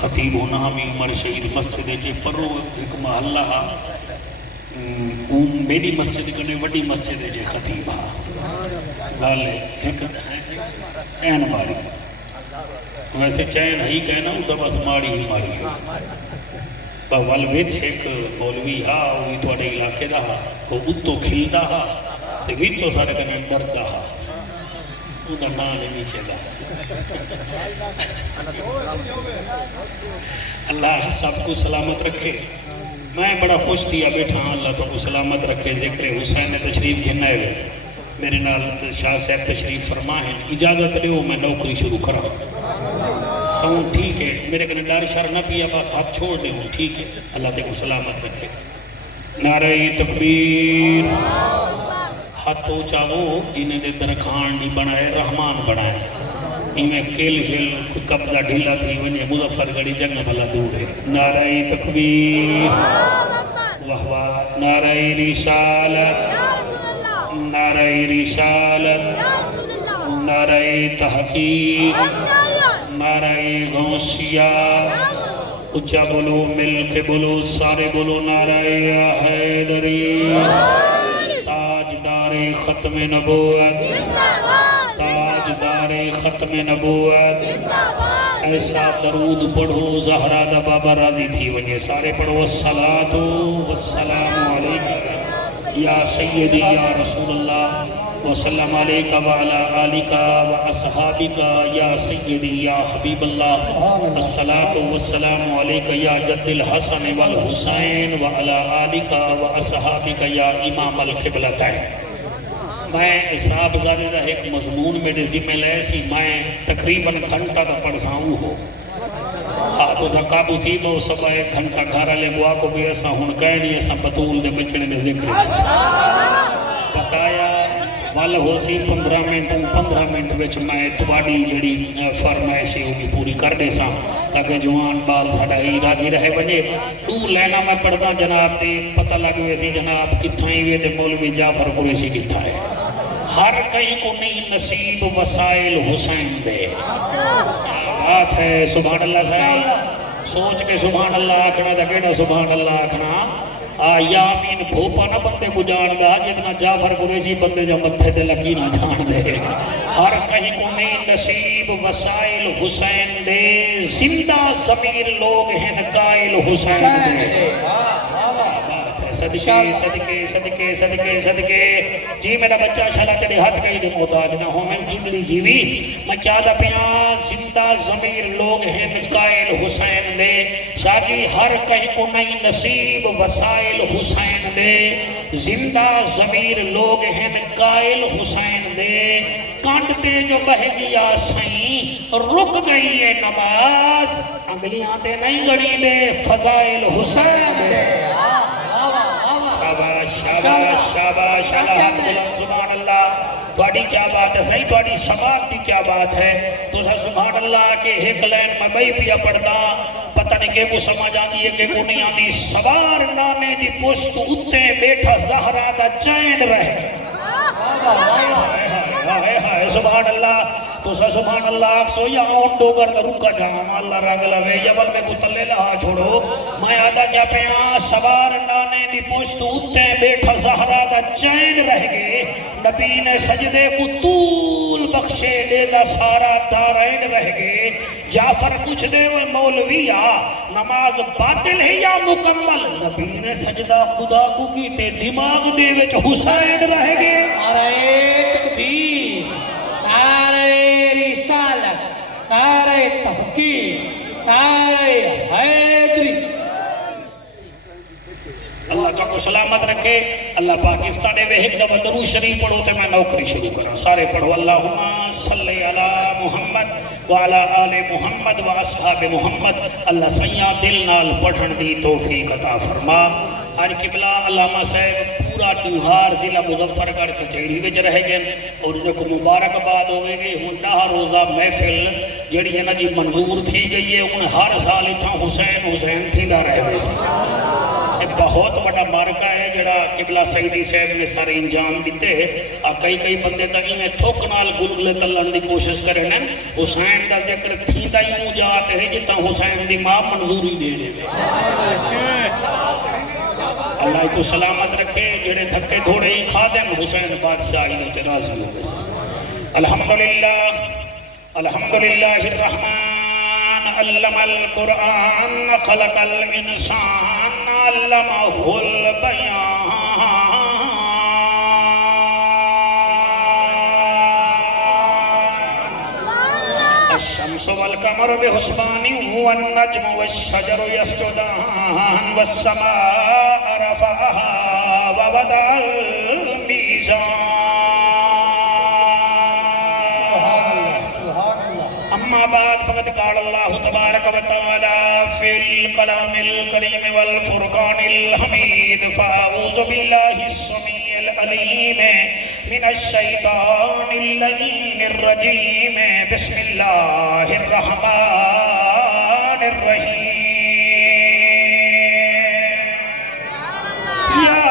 خطیب ہونا ہمیں عمر شہید مسجد جے پرو ایک محلہ ہا میری مسجد کنے وڈی مسجد جے خطیب ہا والے ایک چین ماری ویسے چین ہی کہنا تو بس ماڑی ہی ماڑی ہے وال وچ ایک مولوی ہا وہ تھوڑے علاقے دا ہا وہ اتو کھلدا ہا تے وچوں سارے کنے ڈردا ہا اوندا نام نیچے دا اللہ سب کو سلامت رکھے میں بڑا خوش تھیا بیٹھا ہاں اللہ تو کو سلامت رکھے ذکر حسین نے تشریف گھننا ہے میرے نال شاہ صاحب تشریف فرما ہے اجازت لیو میں نوکری شروع کرا ساؤنڈ ٹھیک ہے میرے کنے ڈر شر نہ پیا بس ہاتھ چھوڑ دے ہوں ٹھیک ہے اللہ تے کو سلامت رکھے نعرہ تکبیر ہاتھ تو چاہو انہیں دے درخان نہیں بنائے رحمان بنائے میں کیل شل قبضہ ڈھیلا تھی ونجے مظفر گڑی جنگ بھلا دور ہے نعرہ تکبیر واہ واہ نعرہ رسالت نعرہ رسالت نعرہ تحقیق نعرہ غوثیہ اچھا بولو مل کے بولو سارے بولو نعرہ حیدری تاجدار ختم نبوت تاجدار ختم نبوت ایسا درود پڑھو زہرہ دا بابا راضی تھی ونجے سارے پڑھو الصلاة والسلام علیکہ یا سیدی یا رسول اللہ وسلم علیکہ وعلا آلکہ واصحابکہ یا سیدی یا حبیب اللہ الصلاة والسلام علیکہ یا جد الحسن والحسین وعلا آلکہ واصحابکہ یا امام القبلتین میں صاحب زادے دا ایک مضمون میرے ذمہ لے سی میں تقریباً گھنٹہ دا پڑھ ساؤں ہو ہاں تو زکابو تھی وہ سب ایک گھنٹہ گھارا لے گوا کو بھی ایسا ہون کہنی ایسا بطول دے بچنے میں ذکر بقایا وال ہو سی 15 منٹ وچ میں تواڈی جڑی فرمائشی ہوگی پوری کر دے سا تاکہ جوان بال ساڈا ہی راضی رہے بنے تو لینا میں پڑھدا جناب تے پتہ لگ ویسی جناب کتھاں ہی وے تے مولوی جعفر قریشی کتھا ہے ہر کہیں کو نہیں نصیب وسائل حسین دے بات ہے سبحان اللہ صاحب سوچ کے سبحان اللہ آکھنا دا کہنا سبحان اللہ آکھنا یا امین بھوپا نہ بندے کو جان دا جتنا جعفر قریشی بندے جو متھے دے لکی نہ جان دے ہر کہیں کو نہیں نصیب وسائل حسین دے زندہ ضمیر لوگ ہیں قائل حسین دے صدقے صدقے صدقے صدقے صدقے جی میرا بچہ شالا تیرے ہاتھ کہیں دے محتاج نہ ہو میں جندری جیوی میں کیا دا پیاں زندہ ضمیر لوگ ہیں قائل حسین دے شاہ جی ہر کہیں کو نہیں نصیب وسائل حسین دے زندہ ضمیر لوگ ہیں قائل حسین دے کانڈتے جو بہ گیا سائیں رک گئی ہے نماز انگلیاں تے نہیں گڑی دے فضائل حسین دے شاباش شاباش شاباش اللہ سبحان اللہ تھوڑی کیا بات ہے صحیح تھوڑی سماعت کی کیا بات ہے تو سبحان اللہ کے ایک لین میں بھئی پیا پڑھتا پتہ نہیں کہ وہ سمجھ آتی ہے کہ وہ نہیں آتی سوار نانے دی پشت اتے بیٹھا زہرہ دا چین رہے سبحان اللہ تو سبحان اللہ سو یا اون ڈوگر دا رکا جاما اللہ رنگ لوے یا بل میں کو تلے لہا چھوڑو میں آدھا کیا پیاں سوار نانے دی پشت اتے بیٹھا زہرہ دا چین رہ گئے نبی نے سجدے کو طول بخشے دے دا سارا دارین رہ گئے جعفر کچھ دے وہ مولویہ نماز باطل ہے یا مکمل نبی نے سجدہ خدا کو کیتے دماغ دے وچ حسین رہ گئے نعرہ تکبیر نعرہ رسالت نعرہ تحقیق نعرہ حیدری اللہ کا کو سلامت رکھے اللہ پاکستان میں ایک دفعہ درود شریف پڑھو تے میں نوکری شروع کروں سارے پڑھو اللہم صلی علی محمد وعلی آل محمد واصحاب محمد اللہ سیاں دل نال پڑھن دی توفیق عطا فرما آج قبلہ علامہ صاحب پورا تیوہار ضلع مظفر گڑھ کچہری وچ رہ گئے اور جو کو مبارکباد ہوئے گی ہوں 10 روزہ محفل جڑی ہے نا جی منظور تھی گئی ہے ان ہر سال اتنا حسین حسین تھی دا رہے ویسی ایک بہت بڑا مارکہ ہے جڑا قبلہ سیدی صاحب نے سارے انجام دیتے کئی بندے تک میں تھوک نال گلگلے تلن دی کوشش کریں حسین دا ذکر تھی دا یوں جاتے ہیں جتا حسین دی ماں منظوری دے دے اللہ کو سلامت رکھے جڑے دھکے دھوڑے ہی کھا دیں حسین بادشاہی کے راضی ہو گئے الحمدللہ الرحمن علم القرآن خلق الانسان علمہ البیان الشمس والقمر بحسبان والنجم والشجر يسجدان والسماء رفعها ووضع الميزان أما بعد فقد قال الله تبارك وتعالى في الكلام الكريم والفرقان الحميد فأعوذ بالله السميع العليم من الشيطان اللعين الرجيم بسم الله الرحمن الرحيم يا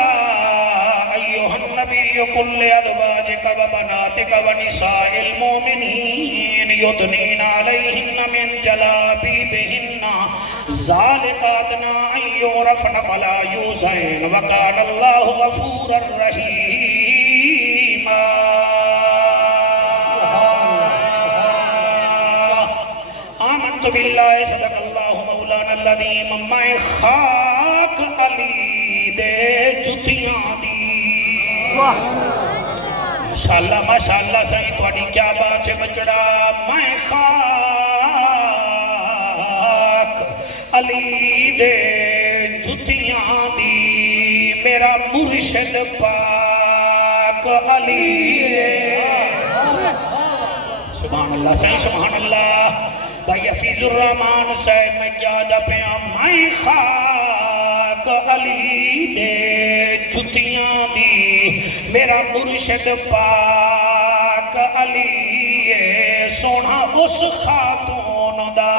أيها النبي قل لأزواجك وبناتك ونساء المؤمنين يدنين عليهن من جلابيبهن ذلك أدنى أن يعرفن فلا يؤذين وكان الله غفورا رحيما آمنت بالله صدق الله مولانا العظيم میں خاک علی دے جتیاں دی ماشاءاللہ سہی تھوڑی کیا بات ہے بچڑا میں خاک علی دے جتیاں دی میرا مرشد پاک علی سبحان اللہ سہی سبحان اللہ بھائی حفیظ الرحمن صاحب میں کیا دا پیا میں خاک علی دے جتیاں دی میرا مرشد پاک علی سونا اس خاتون دا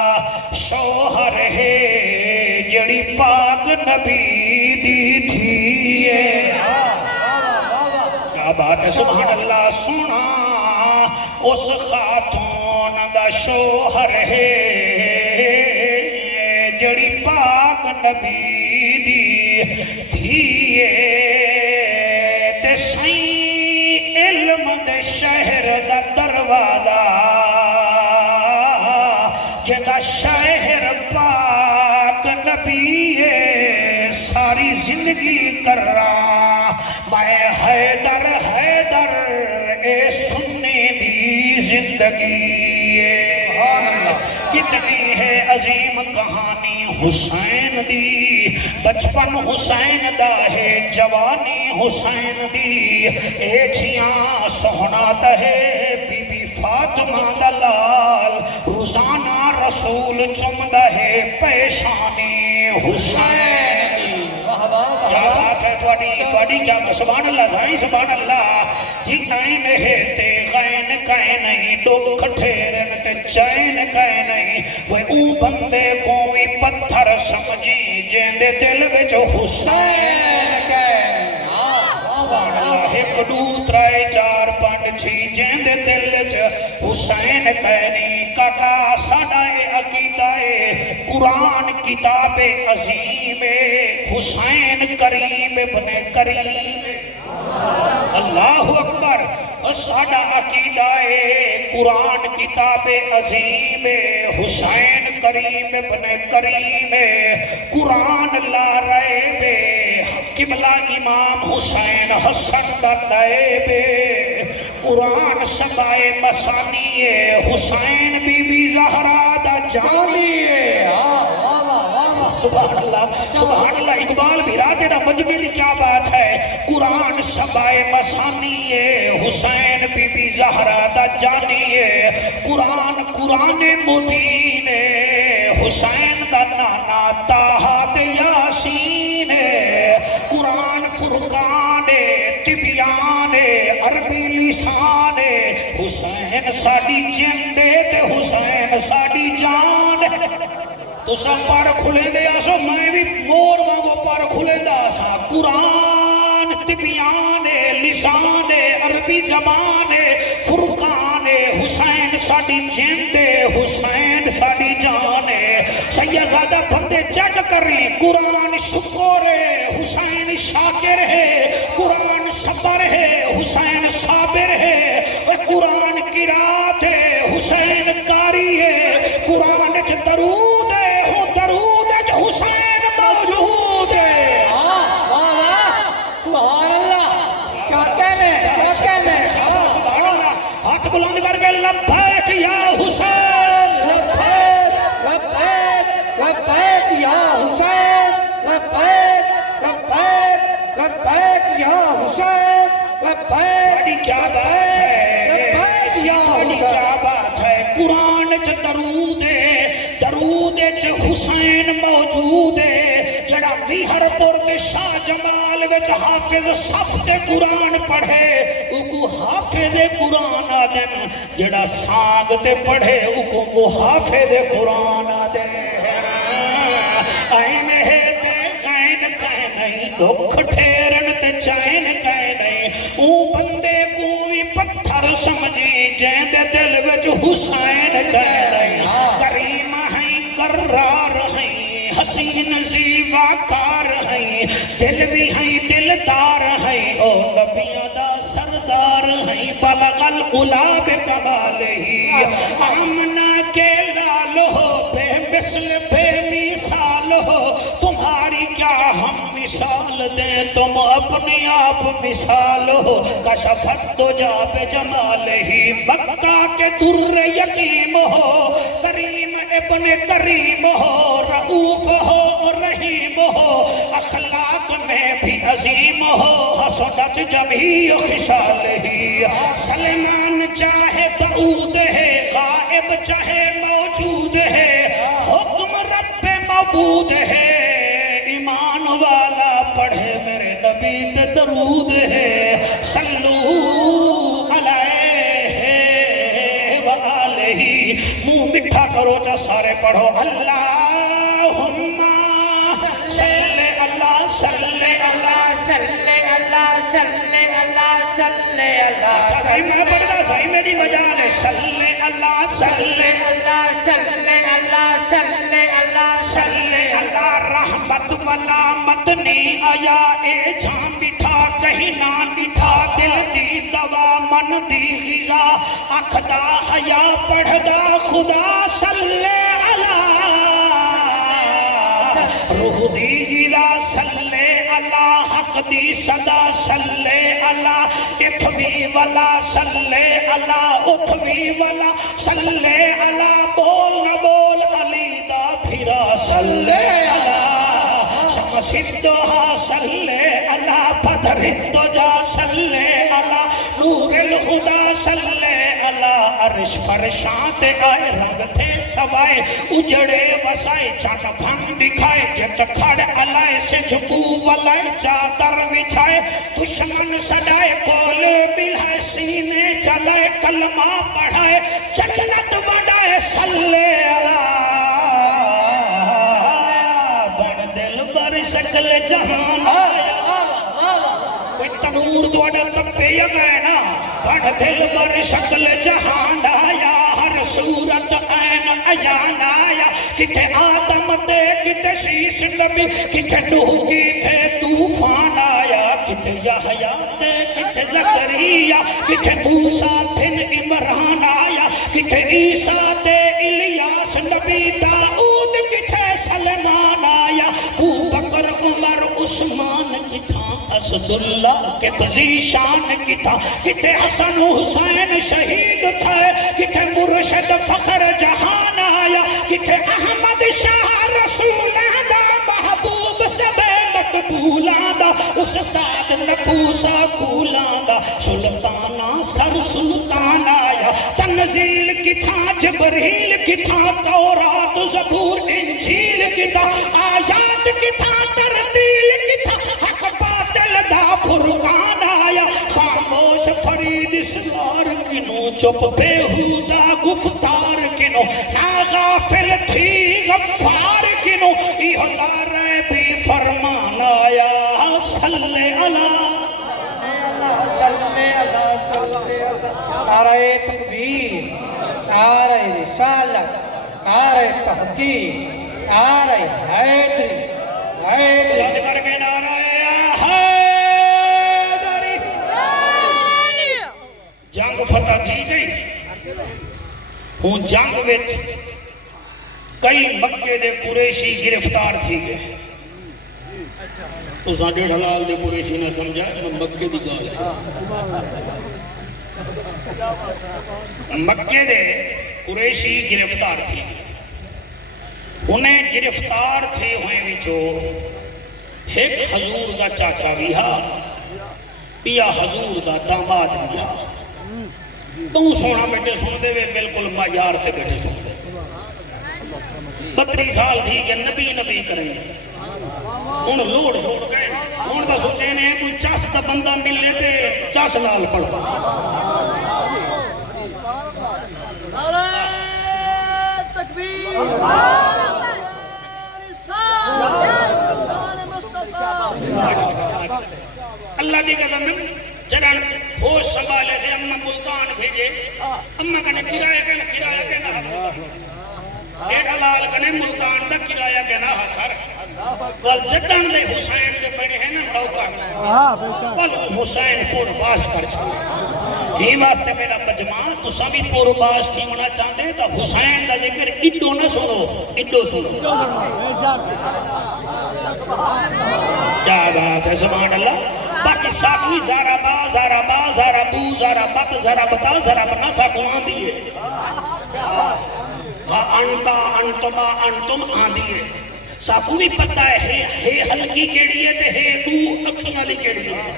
شوہر ہے جڑی پاک نبی دی تھی کیا بات ہے سبحان اللہ سونا اس خاتون دا شوہر ہے جڑی پاک نبی دی تھی تے سائیں علم دے شہر دا دروازہ جدا شہر پاک نبی ساری زندگی کر رہا میں حیدر حیدر اے سننے دی زندگی کتنی ہے عظیم کہانی حسین دی بچپن حسین دا ہے جوانی حسین دی اے چھیاں سونا دا ہے بی بی فاطمہ دا لال روزانہ رسول چمدہ ہے پیشانی حسین دی کیا بات ہے توڑی کیا سبحان اللہ زائیں سبحان اللہ جی کائن ہے تے غین کائن نہیں ڈوب کھٹھیرن تے چین کائن نہیں وہ او بندے کوئی پتھر سمجھی جیندے دل وچ حسین کائن سبحان اللہ ایک دو ترائے چار پانچ چھ جیندے دل وچ حسین کائنی کاکا ساڑھائے عقیدائے قرآن کتاب عظیم حسین کریم ابن کریم اللہ اکبر ساڑھا عقیدہ قرآن کتاب عظیم حسین کریم ابن کریم قرآن لا رہے قبلہ امام حسین حسن دا لائے قرآن سبائے مسانی حسین بی بی زہرا دا جانی سبحان اللہ اقبال بھی راتے دا مجمل کیا بات ہے قرآن سبائے مسانی حسین بی بی زہرا دا جانی قرآن مبین حسین دا نانا تاہا تے یاسین قرآن فرقان ساڈی جیندے تے حسین ساڈی جان تو سب پر کھلے دے آسو میں بھی مور مانگو پر کھلے دا سا قرآن تبیان لسان عربی زبان فرقان حسین ساڈی جیندے حسین ساڈی جان سیدزادہ بندے جج کریں قرآن شکر ہے حسین شاکر ہے قرآن صبر ہے حسین صابر ہے قرآن قرات ہے حسین قاری ہے قرآن درود ہے درود حسین موجود ہے سبحان اللہ کیا کہنے کیا کہنے سبحان اللہ ہاتھ بلند کر کے لبیک یا حسین لبیک لبیک لبیک یا حسین لبیک لبیک لبیک یا حسین لبیک بڑی کیا بات ہے لبیک یا بڑی حسین کیا بات ہے قرآن چ درود ہے درود چ حسین موجود ہے جڑا میہر پور کے شاہ جمال وچ حافظ صف تے قرآن پڑھے اکو حافظ قرآن آدن جڑا سانگ تے پڑھے اکو محافظ قرآن آدن آئین ہے تے قائن کہیں نہیں دکھ ٹھیرن تے چین کہیں نہیں اون بندے کو بھی پتھر سمجھی جین دے دل وچ حسین کہیں نہیں کریم ہیں قرار ہیں حسین زیوہ کار ہیں دل بھی ہیں دلدار ہیں او نبیوں دا سردار ہیں بلغ الغلاب کمالہی آمنہ کے لال ہو بے مثل بے مثال ہو تمہاری کیا ہم مثال دیں تم اپنی آپ مثال ہو کشفت تو جا بے جمالہی مکہ کے در یقیم ہو کریم ابن کریم ہو رعوف ہو رحیم ہو اخلاق میں بھی عظیم ہو حسنت جمیع خصالہی سلمان چاہے دعود ہے غائب چاہے موجود ہے حکم رب معبود ہے ایمان والا پڑھے میرے نبی تے درود ہے صلو علیہ وآلہ منہ مٹھا کرو چا سارے پڑھو اللہم صلی اللہ صلی اللہ صلی اللہ صلی اللہ صلی اللہ اچھا صحیح میں پڑھتا صحیح میری مجال ہے صلی اللہ صلی اللہ صلی اللہ صلی اللہ صلی اللہ رحمت والا مدنی آیا اے جان بٹھا کہیں نہ بٹھا دل دی دوا من دی غذا اکھدا حیا پڑھدا خدا صلی اللہ روح دی غذا صلی اللہ حق دی صدا صلی اللہ اتھوی والا صلی اللہ اتھوی والا صلی اللہ بول نہ بول علی دا پھرا صلی اللہ شمس الدہا صلی اللہ بدر الدجا صلی اللہ نور الخدا صلی اللہ عرش فرشاں تے آئے رنگ تھے سوائے اجڑے وسائے چاٹ بھن دکھائے جت کھڑ علائے سے جھکو والائے چادر بچھائے دشمن سجائے کول ملائے سینے چلائے کلمہ پڑھائے چچلت وڈائے صلی اللہ بڑ دل بر شکل جہان کوئی تنور دوڑا تپے یا گئے نا بڑ دل بر شکل جہان آیا ہر صورت این ایان آیا کتے آدم دے کتے شیش نبی کتے نوح کتے طوفان آیا کتے یحییٰ دے کتے زکریا کتے موسیٰ بن عمران آیا کتے عیسیٰ دے الیاس نبی داؤد کتے سلمان آیا ابو بکر عمر عثمان کتا اسد اللہ کے تزیشان کتا کتے حسن حسین شہید تھے کتے مرشد فخر جہان آیا کتے احمد شاہ رسول دا محبوب سب مقبولاں دا استاد نفوسا کولاں دا سلطانہ سر سلطان آیا تنزیل کتا جبریل کتا تورات زبور انجیل کتا آیات کتا ترتیل کتا حق باطل دا فرقان آیا خاموش فرید اسرار کنوں چپ بے ہو نعرہ رسالت، نعرہ تحقیق، نعرہ حیدری، حیدری یاد کر کے نعرہ حیدری۔ جنگ فتح تھی گئی ہوں، جنگ وچ کئی مکے دے قریشی گرفتار تھی گئے۔ تو ساڈے ڈھلال دے قریشی نے سمجھا میں مکے دی گال ہے، مکے دے قریشی گرفتار تھی، انہیں گرفتار تھے ہوئے وچو ایک حضور دا چاچا بھی ہا، پیا حضور دا داماد بھی ہا۔ تو سونا بیٹے سن دے وے بالکل معیار تے بیٹے سن دے۔ 32 سال تھی کہ نبی نبی کریں گے، ہن لوڑ چھوڑ گئے، ہن تو سوچے نے کوئی چس دا بندہ ملے تے چس نال پڑھو۔ نعرہ تکبیر، اللہ دی قدم جنان ہوش سنبھالے تھے، اماں ملتان بھیجے، اماں کنے کرایہ کے نہ ایڈا لال کنے ملتان دا کرایہ کے نہ سر وال جدان دے حسین دے بڑے ہیں نا موقع وال حسین پور باس کر چھوڑے ہی واسطے میرا مجمع تو سبھی پور باس تھی ہونا چاہتے ہیں تو حسین دا ذکر اڈو نہ سنو، اڈو سنو۔ کیا بات ہے سبحان اللہ۔ باقی ساکوی زارا با زارا با زارا بو زارا بت زارا بتا زارا بنا ساکو آن دیئے، انتا انتما انتم آن دیئے۔ ساکو بھی پتہ ہے ہلکی کیڑی ہے تے ہے دو اکھیں والی کیڑی ہے،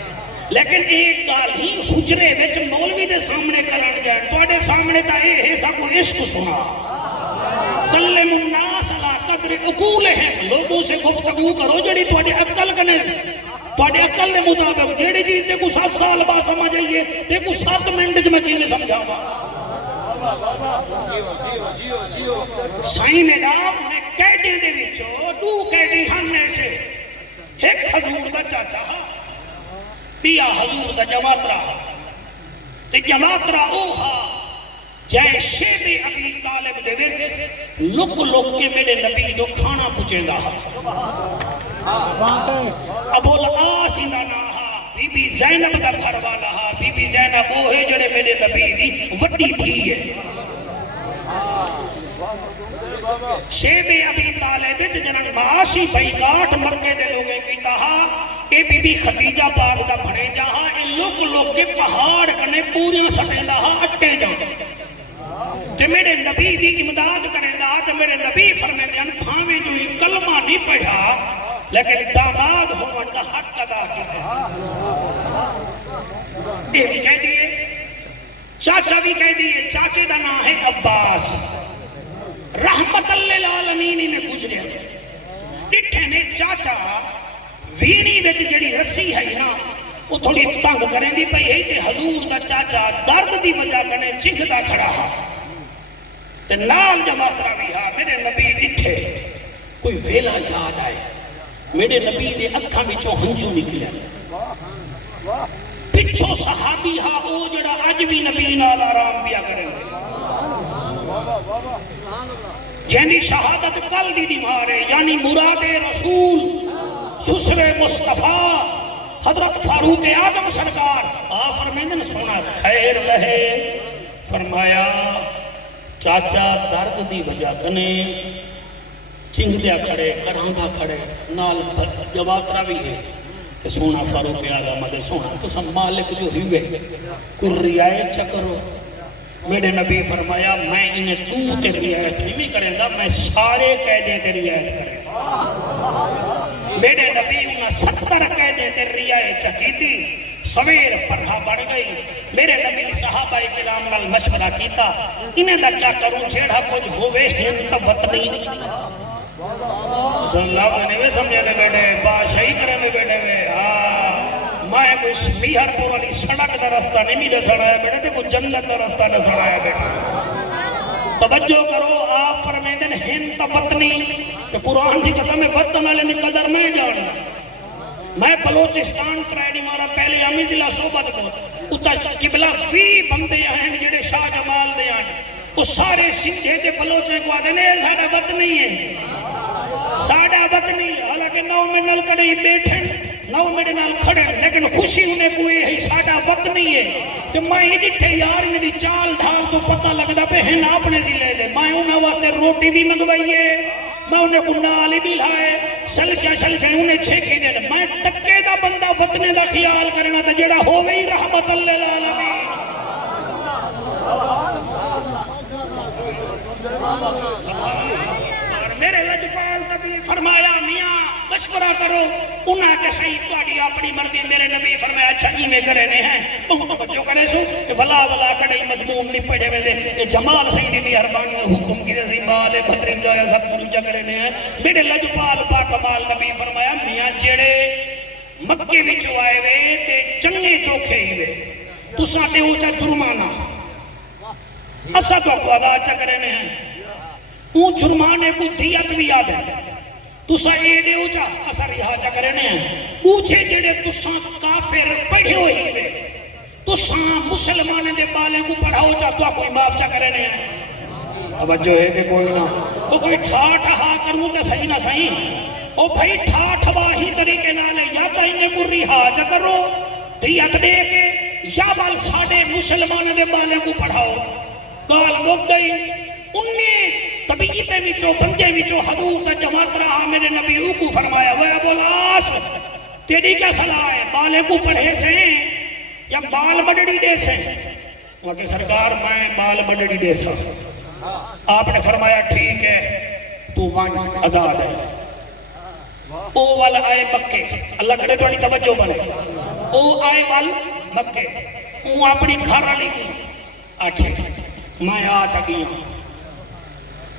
لیکن ایک گال ہی حجرے وچ مولوی دے سامنے کرن جائیں تو اڈے سامنے تا ہے ساکو عشق سنا۔ کلم الناس لا قدر عقولہم، لوگوں سے گفتگو کرو جڑی تو اڈے عقل کنے تو اڈے عقل دے مطابق جڑی چیز تے کو 7 سال بعد سمجھ آئیے تے کو 7 منٹ میں کیویں سمجھاواں۔ سائیں نام نے قیدیں دے وچوں دو قیدی ہن سے ایک حضور دا چاچا ہا، پیا حضور دا جماترا ہا، تے جماترا او ہا جائے شیب ابی طالب دے وچ لک لک کے میرے نبی دو کھانا پچیندا ہا۔ ابو العاص دا نام ہا، بی بی زینب دا گھر والا ہا، بی بی زینب وہ ہے جڑے میرے نبی دی وڈی تھی ہے۔ شیب ابی طالب وچ جنن معاشی بائیکاٹ مکے دے لوگے کیتا ہا، اے بی بی خدیجہ پاک دا بھڑے جہاں اے لک لک کے پہاڑ کنے پوریاں سٹیندا ہا اٹے جاں تے میرے نبی دی امداد کریندا تے میرے نبی فرمیندے ہیں بھاویں جو ہی کلمہ نہیں پڑھا لیکن داماد ہون دا حق ادا کیتا۔ یہ بھی کہہ دیئے، چاچا بھی کہہ دیئے، چاچے دا نام ہے عباس، رحمت للعالمین میں گزرے۔ ڈٹھے نے چاچا وینی وچ جڑی رسی ہے نا وہ تھوڑی تنگ کریں دی پئی ہے تے حضور دا چاچا درد دی وجہ کنے چنگدا کھڑا ہا تے نال جماترا بھی ہا۔ میرے نبی ڈٹھے کوئی ویلا یاد آئے، میرے نبی دے اکھاں وچوں ہنجو نکلے، پچھو صحابی ہا او جڑا اج بھی نبی نال آرام پیا کریں گے، جنہی شہادت کل دی دیوارے یعنی مراد رسول سسر مصطفیٰ حضرت فاروق آدم سرکار فرمیندن سونا خیر لہے، فرمایا چاچا درد دی وجہ کنے چنگدیا کھڑے کراندہ کھڑے نال جواترا بھی ہے کہ سونا فاروق آدم دے سونا تو سب مالک جو ہوئے کوئی رعایت چکرو۔ میرے نبی فرمایا میں انہیں تو تے رعایت نہیں کریں گا، میں سارے قیدیں تے رعایت کریں گا۔ میرے نبی انہیں 70 قیدیں تے رعایت چکی تھی، سویر پرہا بڑھ گئی۔ میرے نبی صحابہ کرام نال مشورہ کیتا انہیں دا کیا کروں جیڑا کچھ ہوئے ہن تا وطنی صلی اللہ علیہ وسلم سمجھے دے بیٹھے بادشاہی کرے دے بیٹھے ہوئے میں کوئی میہر پور والی سڑک دا رستہ نہیں ملے سڑایا بیٹھے تے کوئی جنت دا رستہ نہ سڑایا بیٹھے۔ توجہ کرو آپ فرمیندن ہن تا وطنی تو قرآن کی قدم ہے وطن والے دی قدر میں جانا۔ میں بلوچستان ترائیڈی مارا پہلے امی ضلع صحبت کو اتا قبلہ فی بندے آئیں جڑے شاہ جمال دے آئیں وہ سارے سندھے دے بلوچے کو آدھے نے ساڑا وقت نہیں ہے، ساڑا وقت نہیں، حالانکہ نو میں نل کڑی بیٹھن، نو میرے نال کھڑے، لیکن خوشی انہیں کوئی ہے ساڑا وقت نہیں ہے۔ تو میں ہی ڈٹھے یار میری چال ڈھال تو پتہ لگتا پہ ہیں اپنے سی لے دے، میں انہیں واسطے روٹی بھی منگوائیے، میں انہیں کو نالی بھی لائے، سلفے انہیں چھیکے دے، میں تکے دا بندہ وطنے دا خیال کرنا تا جڑا ہووے ہی رحمت اللہ العالمین۔ اور میرے لجپال نبی فرمایا میاں مشورہ کرو، انہاں کے صحیح تواڈی اپنی مرضی، میرے نبی فرمایا اچھا میں کرے نے ہیں بہت توجہ کرے سو کہ ولا ولا کڑے مضمون نہیں پڑھے وے دے کہ جمال صحیح دی مہربانی حکم کی رضی مال بھتریجا یا سب کچھ کرے نے ہیں۔ میرے لجپال پاک کمال نبی فرمایا میاں جڑے مکے وچوں آئے وے تے چنگے چوکھے ہی وے تساں تے اونچا جرمانہ اسا تو ادا چکرے نے ہیں، اون جرمانے کو دیت بھی یاد ہے، تسا اے دے ہو جا اسا رہا چکرے نے ہیں۔ پوچھے جڑے تسا کافر پڑھے ہوئی وے تسا مسلمان دے بالے کو پڑھاؤ جا تو کوئی معاف چکرے نے ہیں۔ توجہ ہے کہ کوئی نہ تو کوئی ٹھاٹھ ہا کروں تے صحیح نہ صحیح، او بھائی ٹھاٹھ واہی طریقے نالے یا تو انہیں کو رہا چکرو دیت دے کے یا بال ساڑے مسلمان دے بالے کو پڑھاؤ۔ گال لوگ گئی انہیں طبیعتے وچو بندے وچو حضور تا جماعت رہا میرے نبی کو فرمایا وہ ابو العاص تیری کیا صلاح ہے، بالے کو پڑھے سے یا بال بڑڑی دے سے؟ وہ کہ سرکار میں بال بڑڑی دے سا۔ آپ نے فرمایا ٹھیک ہے تو وان آزاد ہے۔ او والا آئے مکے، اللہ کرے تو توجہ بنے، او آئے وال مکے، او اپنی کھارا لی کی آکھے میں آتا گیا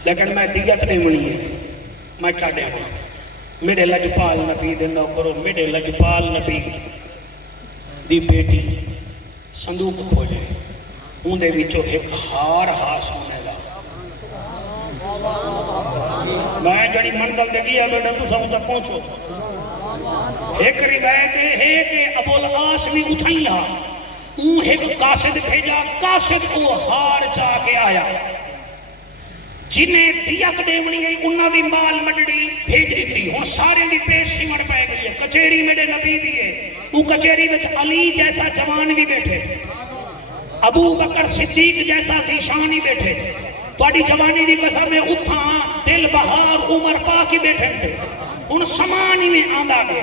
لیکن میں دیت نہیں ملی ہے، میں کھاڑے ہوں میرے لجپال نبی دے نوکرو، میرے لجپال نبی دی بیٹی صندوق کھولے ان دے وچوں ایک ہار سونے دا، میں جڑی منزل دے گیا بیٹا تو سب تک پہنچو۔ ایک روایت ہے کہ ابو العاص بھی اٹھائی ہاں اون ایک قاصد بھیجا، قاصد او ہار چاہ کے آیا، جنہیں دیت دیونی گئی انہاں بھی مال منڈی بھیج دیتی، ہوں سارے دی پیش سمڑ پہ گئی ہے، کچھیری میرے نبی بھی ہے، وہ کچھیری وچ علی جیسا جوان بھی بیٹھے، ابو بکر صدیق جیسا ذیشانی بیٹھے، تواڈی جوانی دی قسم میں اتھاں دل بہار عمر پاک ہی بیٹھے تھے، ان سمانی میں آندہ گئے،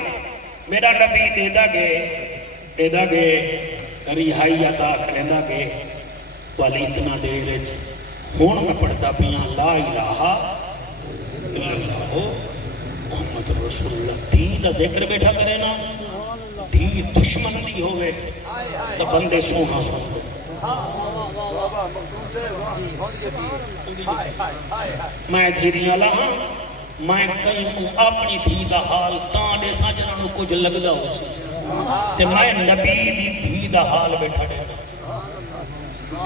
میرا نبی دیدہ گئے رہائی عطا کرندہ گئے، والی اتنا دیر ہون میں پڑھتا پیاں لا الہ الا اللہ محمد رسول اللہ، دی دا ذکر بیٹھا کرے نا، دی دشمن دی ہوئے تو بندے سوہاں سن لو۔ میں دھیریاں لہاں میں کہیں کو اپنی دھی دا حال تاں دے سا جنہوں کچھ لگ دا ہو سی تے میں نبی دی دھی دا حال بیٹھا دے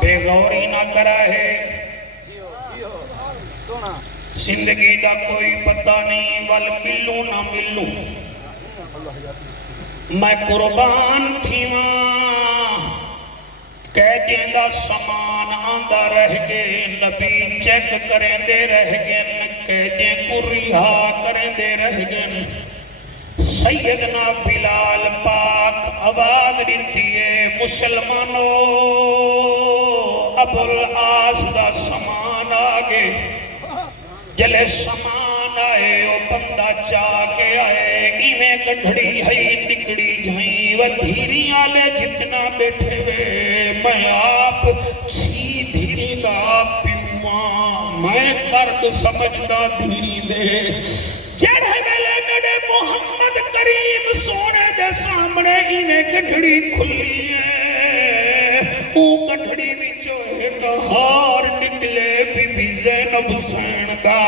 بے غوری نہ کرا ہے، زندگی دا کوئی پتہ نہیں ول ملوں نہ ملوں، میں قربان تھی ماں قیدیں دا سامان آندہ رہ گئے، نبی چیک کریں دے رہ گئے، قیدیں کو رہا کریں دے رہ گئے، سیدنا بلال پاک آواز دیتی ہے مسلمانوں ابو العاص دا سامان آگے، جلے سامان آئے وہ بندہ چاہ کے آئے، ایمیں گڑھڑی ہے نکڑی جائیں و دھیری آلے جتنا بیٹھے ہوئے، میں آپ سی دھیری دا پیوان، میں کرد سمجھنا دھیری دے، جڑے ملے میرے محمد کریم سونے دے سامنے ایمیں گڑھڑی کھلی ہے، او گڑھڑی وچوں ایک ہار نکلے بی بی زینب سین دا،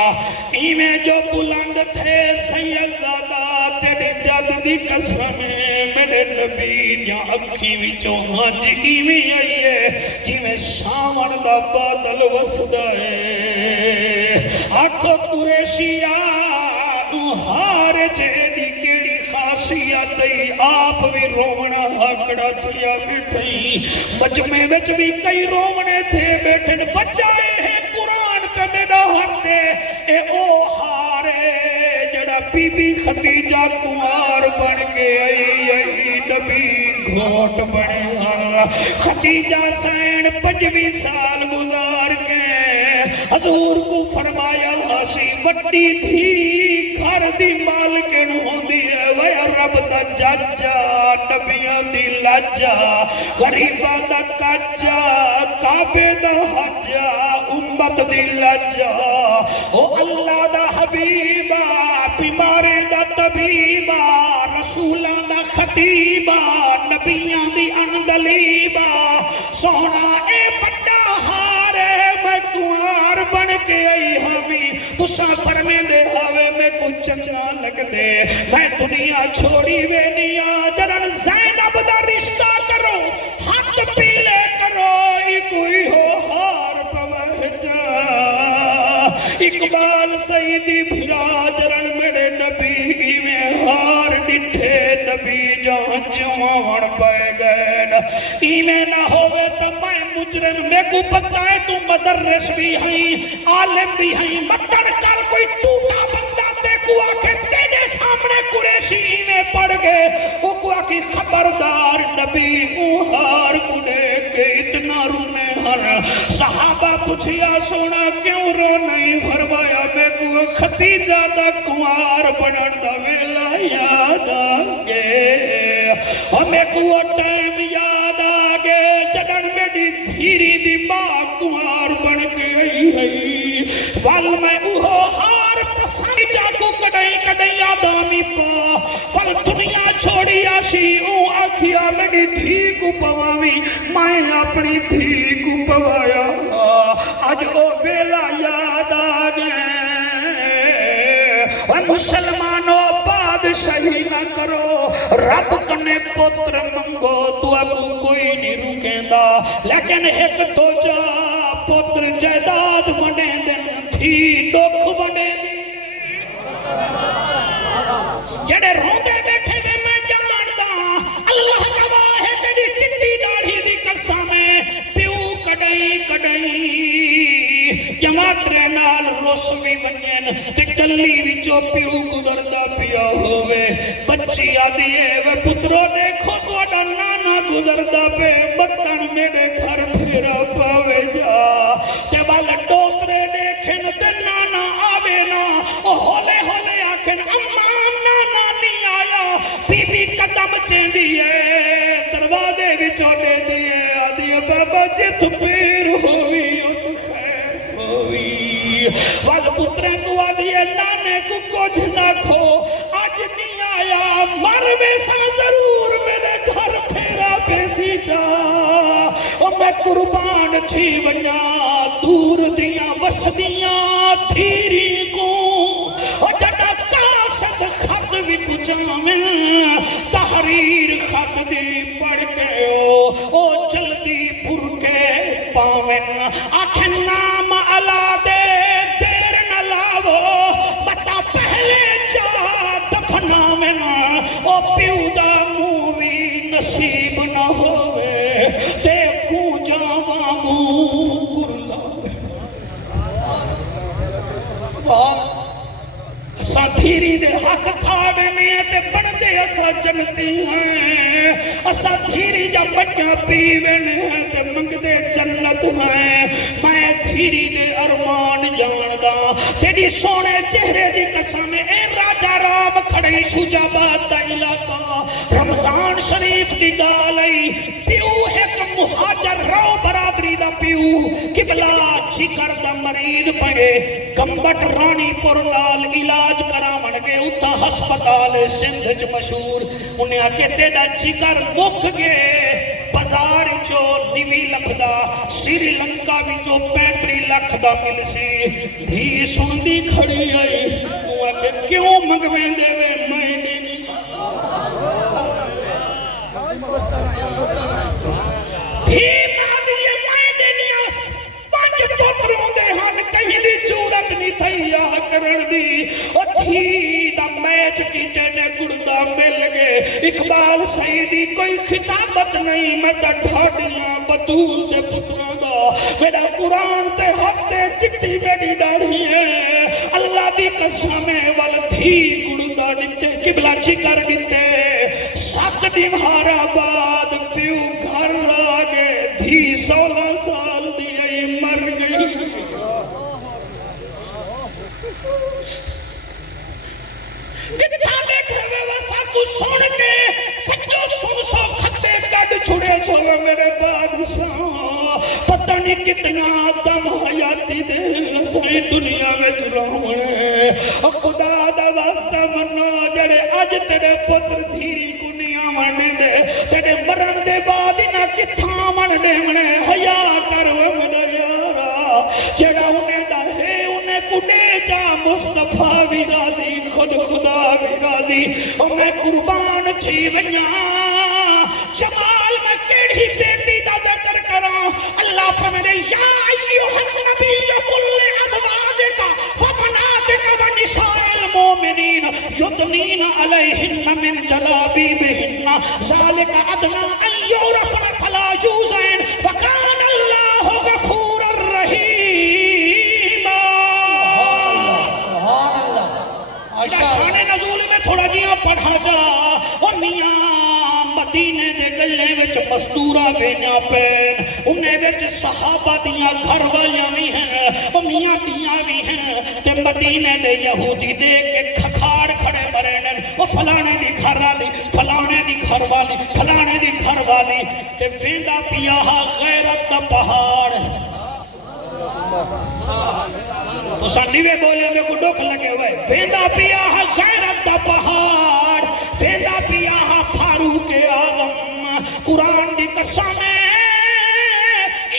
ایمیں جو بلند تھے سیدزادہ تیرے جد دی قسم میرے نبی جہاں اکھی وچوں ہنج ایمیں آئی ہے جی میں ساون دا بادل وسدا ہے، آکھو قریشیہ ہار جیدی کیڑی خاصیت ہی، آپ بھی رومنا ہکڑا تیا بیٹھئی، مجمع وچ بھی کئی رومنے تھے بیٹھن، وجہ ہے دا ہتے اے او ہارے جڑا بی بی خدیجہ کمار بن کے آئی نبی گھوٹ بنے ہاں خدیجہ سین 25 سال گزار کے حضور کو فرمایا ہاسی وڈی تھی گھر دی مالکن ہوندی ہے ویا رب دا جاجا نبیاں دی لاجا غریباں دا کاجا کعبے دا حجا امت دی لاجا او اللہ دا حبیبا بیمارے دا طبیبا رسولاں دا خطیبا نبیاں دی اندلیبا سونا اے بڑا ہارے میں کنوار بن کے آئی ہمیں تسا فرمے دے ہوئے میں کچھ چنگا لگ دے میں دنیا چھوڑی وے نیا جنن زینب دا رشتہ کرو ہاتھ پیلے کرو کوئی ہو ہار پوہچا اقبال سیدی بھراجرن میرے نبی میں ہار ڈٹھے نبی جہاں جوان پائے گئے ایمیں نہ ہوئے تو میں مجرم میں کو پتہ ہے تو مدرس بھی ہیں عالم بھی ہیں مطن کل کوئی ٹوٹا بندہ دیکھو آکے تیرے سامنے قریشی میں پڑ گئے وہ کو آکی خبردار نبی اوہار کنے کے اتنا رونے ہر صحابہ پوچھیا سونا کیوں رو نہیں فرمایا میں کو خدیجہ دا کنوار بنن دا ویلا یاد آگے ہمیں کو ٹائم یاد آگے جنن میری دھیری دی ماں کنوار بن کے آئی ہے وال میں اوہو ہار پسائی جاگو کڑائی کڑائی آدامی پا وال دنیا چھوڑی آشی او آکھیا میری دھی کو پوامی میں اپنی دھی کو پوایا آج او ویلا یاد آگے مسلمانوں بادشاہی نہ کرو رب کنے پتر منگو تو اب کوئی نہیں رکیں دا لیکن ایک تو جا پتر جائداد بنے دن تھی دکھ بنے جڑے روندے بیٹھے دے میں جان دا اللہ گواہ ہے تیری چٹی داڑھی دی قسمیں پیو کڑائی کڑائی جماعترے نال روشنی ونین تے گلی وچوں پیو گزردا پیا ہووے بچی آدیے وے پترو دیکھو تہاڈا نانا گزردا پے بتن میرے گھر پھیرا پاوے جا تے وال ڈوترے دیکھن تے نانا آوے نا او ہولے ہولے آکھن اماں نانا نہیں آیا بی بی قدم چیندی ہے دروازے وچوں دے دیے آدیے بابا جت پیر ہوئی وال پترے کو آدھیے نانے کو کچھ نہ کھو آج نہیں آیا مروے سا ضرور میرے گھر پھیرا پیسی جا اور میں قربان چھی بنا دور دیاں وسدیاں تھیری کو اور جڑا کاسد خط بھی پجامن تحریر خط دی پڑھ کے او جلدی پھر کے پاون آنکھیں نام علا دے او پیودا مووی نصیب نہ ہوئے تے کو جاوانگو گرلا اسا دھیری دے حق کھاڑے میں تے بڑھتے اسا جنتی ہیں اسا دھیری جا بڑھیا پیوے ہیں تے منگ دے جنت ہیں میں دھیری دے ارمان جاندہ تیری سونے چہرے دی قسم اے راجہ رام کھڑی شجابات دا علاقہ رمضان شریف دی گالی پیو ہے کہ مہاجر رو برادری دا پیو قبلہ چکر دا مرید پڑے کمبٹ رانی پر لال علاج کرامن گے اتھا ہسپتال سندھ مشہور انہیں آکے تیڑا چکر مک گے بازار جو نیوی لکھدا سری لنکا بھی جو 35 لاکھ دا مل سی دھی سندی کھڑی آئی وہ آکے کیوں منگویں دے وے میں نہیں دھی مادیے میں نہیں پانچ پتروں دے ہن کہیں دی چورت نہیں تھیا کرن دی اور دھی دا میچ کیتے نے گڑدا مل گئے اقبال سیدی کوئی خطابت نہیں میں تا ڈھاڑیاں بطول دے پتروں دا میرا قرآن تے ہفتے چٹی میری داڑھی ہے اللہ دی قسم وال دھی گڑدا نتے قبلہ چکر نتے 7 بیمارا بعد پیو گھر آگے دھی 16 سال دی آئی مر گئی کتھا بیٹھے ہوئے وسا کو سن کے سچو سن سو کھتے کڈ چھڑے سو میرے بادشاہ پتہ نہیں کتنا دم حیاتی دے سوئی دنیا میں چلاونے خدا دا واسطہ منو جڑے اج تیرے پتر دھیری کو نہیں آونے دے تیرے مرن دے بعد نہ کتھا من دے منے حیا کرو میرے یارا جڑا انہیں دا ہے انہیں کنے جا مصطفیٰ بھی راضی خود خدا بھی راضی اور میں قربان چھی ونیاں جمال میں کیڑی بیٹی دا ذکر کروں اللہ فرمائے یا ایوہ النبی کل ادواجکا وبناتکا ونساء المومنین یدنین علیہن من جلابیبہن ذالک ادنا ان یعرفن فلا یوزین وکان اللہ غفور الرحیم شان نزول میں تھوڑا جیاں پڑھا جا اور میاں مدینے دے گلے وچ مستورہ گئیاں پین انہیں وچ صحابہ دیاں گھر والیاں بھی ہیں اور میاں دیاں بھی ہیں تے مدینے دے یہودی دے کے کھکھاڑ کھڑے مرینن اور فلانے دی گھر والی فلانے دی گھر والی فلانے دی گھر والی تے ویندہ پیاہا غیرت دا پہاڑ تو سنیوے بولے میں کو ڈوکھ لگے ہوئے ویندہ پیاہا غیرت دا پہاڑ ویندہ پیاہا فاروق آدم قرآن دی قسم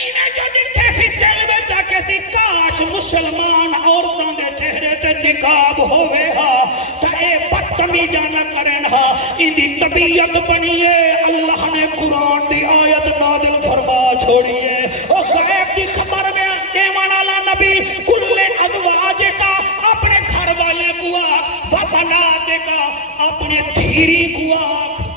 انہیں جو ڈٹھے سی دل میں جاکے سی کاش مسلمان عورتوں دے چہرے تے نقاب ہوئے ہاں تا اے بدتمی جانا کریں ہاں ان دی طبیعت بنیے اللہ نے قرآن دی آیت نازل فرما چھوڑیے او غیب دی خبر میں دیوان اللہ نبی کل ادواج کا اپنے گھر والے کو آگ وبنات کا اپنے دھیری کو آگ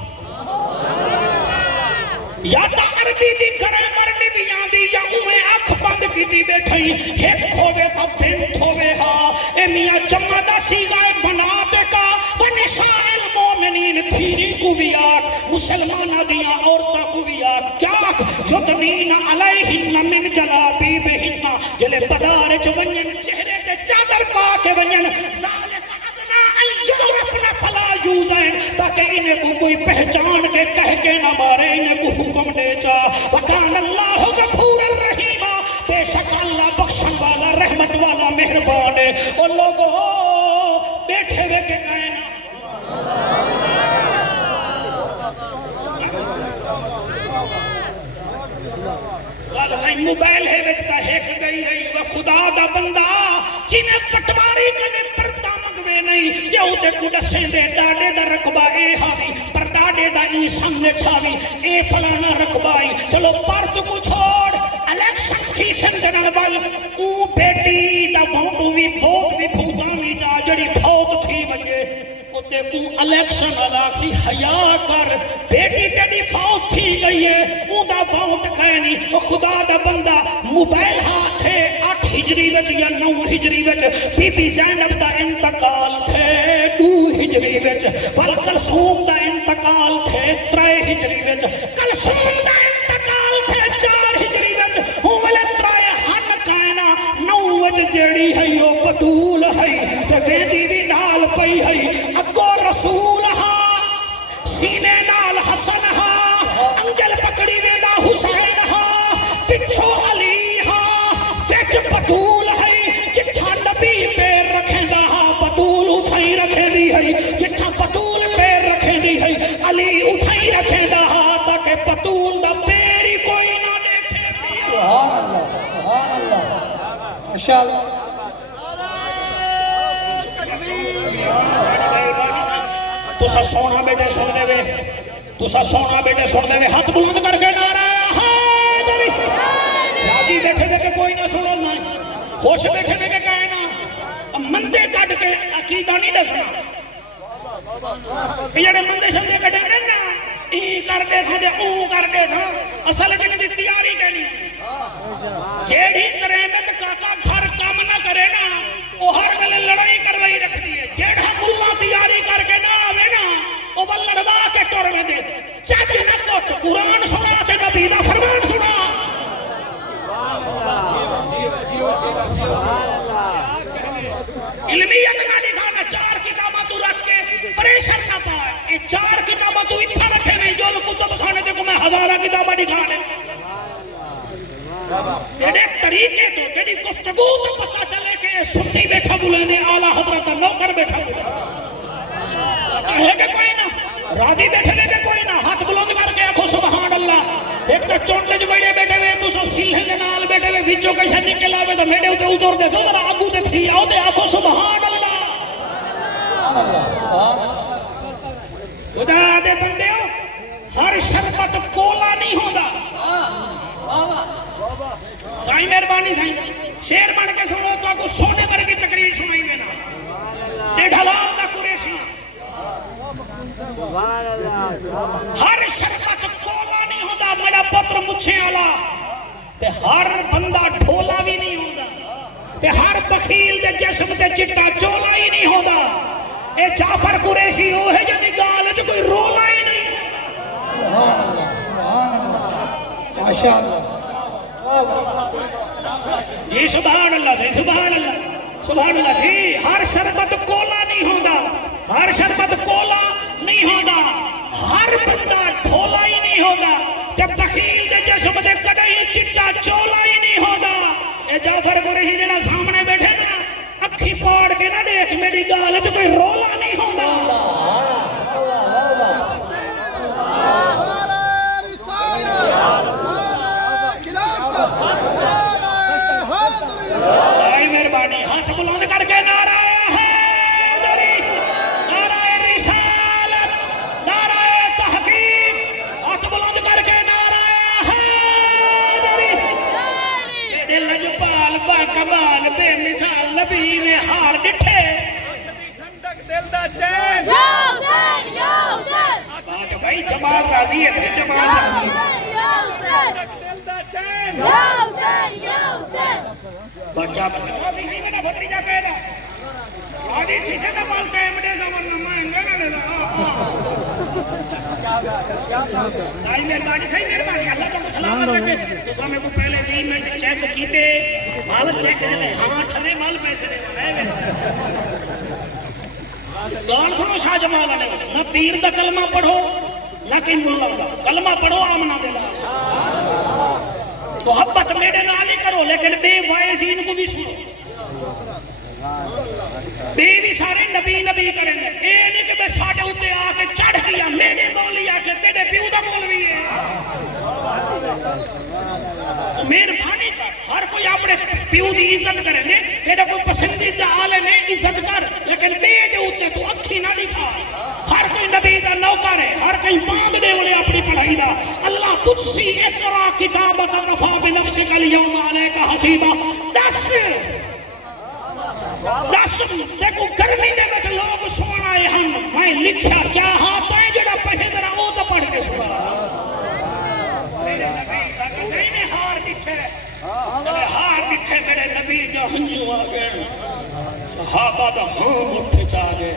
یا تا عربی دی گھرے مرنی بھی آندی یا اوے آنکھ بند کی دی بیٹھئی ایک کھوے تا بنت ہوئے ہاں اے میاں جمع دا سیغائے بنات کا ونساء المومنین دھیری کو بھی آگ مسلمانہ دیاں عورتہ کو بھی آگ کیا آگ یدنین علیہن من جلابیبہن جلے بدار ونین چہرے تے چادر پا کے ونین ذالک ادنا ان یعرفن فلا یوزین تاکہ انہیں کو کوئی پہچان کے کہہ کے نہ مارے انہیں کو حکم دے جا وکان اللہ غفور الرحیم بے شک اللہ بخشن والا رحمت والا مہربان ہے اور لوگوں بیٹھے ہوئے کے کہنا والا سائن موبائل ہے وچتا ہیک گئی ہے وہ خدا دا بندہ جنہیں پٹواری کنے پرتا مگوے نہیں یہ ہوتے کو ڈسیں دے ڈاڑے دا رقبہ اے ہاوی پر ڈاڑے دا ای سامنے چھاوی اے فلانا رقبائی چلو پارت کو چھوڑ الیکشن کی سندرن وال او بیٹی دا ووٹو بھی بھوتا بھی جا جڑی فوت تھی بجے تے کو الیکشن علاق سی حیاء کر بیٹی تیری فوت تھی گئی ہے او دا ووٹ کہنی خدا دا بندہ موبائل ہاتھ ہے 8 ہجری وچ یا 9 ہجری وچ بی بی زینب دا انتقال تھے 2 ہجری وچ کلثوم دا انتقال تھے 3 ہجری وچ کلثوم دا انتقال تھے 4 ہجری وچ ہوں ملے 3 ہن کائنا 9 وچ جیڑی ہے یو بطول ہے تے ویدی دی نال پئی ہے اگو رسول ہاں سینے نال حسن ہاں انجل پکڑی ویدا حسین ہاں پچھو علی ہاں ویچ بطول ہے جتھا نبی پیر رکھیں دا ہاں بطول اٹھائی رکھیں دی ہے جتھا بطول پیر رکھیں دی ہے علی اٹھائی رکھیں دا ہاں تاکہ بطول دا پیری کوئی نہ دیکھے سبحان اللہ ماشاءاللہ تسا سونا بیٹے سن دے وے تسا سونا بیٹے سن دے وے ہاتھ بلند کر کے نعرہ حیدری راضی بیٹھے وے کہ کوئی نہ سنو نہ خوش بیٹھے وے کہ کہنا مندے کٹ کے عقیدہ نہیں دسنا یہ مندے شمدے کٹے نا ای کر دے تھا دے او کر دے تھا اصل جن دی تیاری کہنی جیڑی ترہمت کاکا گھر کرے نا وہ ہر ویلے لڑائی کروائی رکھ دیے جیڑا ملا تیاری کر کے نہ آوے نا وہ بل لڑوا کے ٹر ویندے چج نہ کٹ قرآن سنا تے نبی دا فرمان سنا علمیت نہ دکھانا 4 کتاباں تو رکھ کے پریشر نہ پائے یہ 4 کتاباں تو اتنا رکھے نہیں جو کتب کھانے تے کو میں 1000 کتاباں دکھانے تیرے طریقے تو تیری گفتگو تو پتہ چلے کہ سنی بیٹھا بلندے اعلیٰ حضرت نوکر بیٹھا بلندے کہے کہ کوئی نہ راضی بیٹھے لے کہ کوئی نہ ہاتھ بلند کر کے آکھو سبحان اللہ ایک تو چونٹلے جو بیٹھے بیٹھے ہوئے تو سو سلہیں دے نال بیٹھے ہوئے وچوں کیسا نکل آوے تو میڈے ہوتے اتر دے ذرا آگو دے پھی آؤ دے آکھو سبحان اللہ خدا دے بندے ہو ہر شربت کولا نہیں ہوگا سائیں مہربانی سائیں شیر بن کے سنو تو آپ کو سونے پر کی تقریر سنائی میں نا ڈیڑھا لال دا قریشی ہر شربت کولا نہیں ہوتا میرا پتر مچھے والا تے ہر بندہ ڈھولا بھی نہیں ہوتا تے ہر بخیل دے جسم تے چٹا چولا ہی نہیں ہوتا اے جعفر قریشی وہ ہے جدی گال جو کوئی رولا ہی نہیں سبحان اللہ سبحان اللہ ماشاءاللہ جی سبحان اللہ سے سبحان اللہ جی ہر شربت کولا نہیں ہوتا ہر شربت کولا نہیں ہوتا ہر بندہ ڈھولا ہی نہیں ہوتا جب بخیل دے جسم دے کدئی چٹا چولا ہی نہیں ہوتا اے جعفر قریشی جڑا سامنے بیٹھے نا اکھی پاڑ کے نہ دیکھ میری گال جو کوئی رولا نہیں ہوتا سائی مہربانی ہاتھ بلند کر کے نعرہ حیدری نعرہ رسالت نعرہ تحقیق ہاتھ بلند کر کے نعرہ حیدری میرے لجپال با کمال بے مثال نبی نے ہار ڈٹھے بات بھائی جمال راضی ہے جمال بچہ بھائی نہیں میرا بھتریجا کہہ رہا آدھی چیزیں تو بولتے ہیں مجھے زمان نمائیں گے نہ لینا سائی مہربانی اللہ تو کو سلامت رکھے تو سامنے کو پہلے 20 منٹ چیک کیتے حالت چیک کرتے ہاں ٹھرے مال پیسے دے گال سنو شاہ جمال نے نہ پیر دا کلمہ پڑھو نہ کہیں ملا دا کلمہ پڑھو آمنہ دلا محبت میرے نال ہی کرو لیکن بے وائزین کو بھی سنو بے بھی سارے نبی نبی کریں گے اے نہیں کہ میں ساڑھے ہوتے آکے چڑھ گیا میرے مولی آکے تیرے پیو دا مولوی ہے مہربانی کر ہر کوئی اپنے پیو دی عزت کریں گے تیرے کوئی پسندیدہ عالم ہے عزت کر لیکن بے دے ہوتے تو اکھی نہ دکھا ہر کوئی نبی دا نوکر ہے ہر کوئی مانگ دے والے اپنی پڑھائی دا اللہ تجھ سی اقرا کتابک کفا بنفسک اليوم علیک حسیبا دس دیکھو گرمی دے وچ لوگ سونا ہے ہم میں لکھیا کیا ہاتھ ہے جڑا پڑھے ذرا او تو پڑھ کے سنا میرے نبی دا کسی نے ہار ڈٹھے میرے نبی جو ہنجو آ گئے صحابہ دا ہاں اٹھے چاہ گئے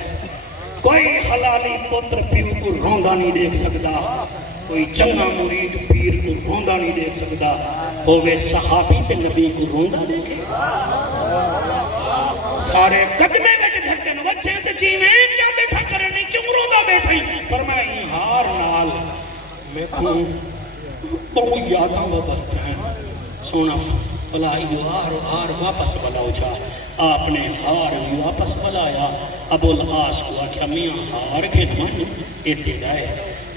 کوئی حلالی پتر پیو کو روندہ نہیں دیکھ سکتا کوئی چنگا مرید پیر کو روندہ نہیں دیکھ سکتا ہوئے صحابی پہ نبی کو روندہ دیکھے سارے قدمے میں جھٹن بچے تے چیویں کیا بیٹھا کرنے کیوں روندہ بیٹھیں فرمائیں ہار نال میں کو بہو یاداں وابستہ ہیں سونا بلا ہار واپس بلاؤ جا آپ نے ہار واپس بلایا ابو العاص کو آکھا میاں ہار کے نمان ایتے گئے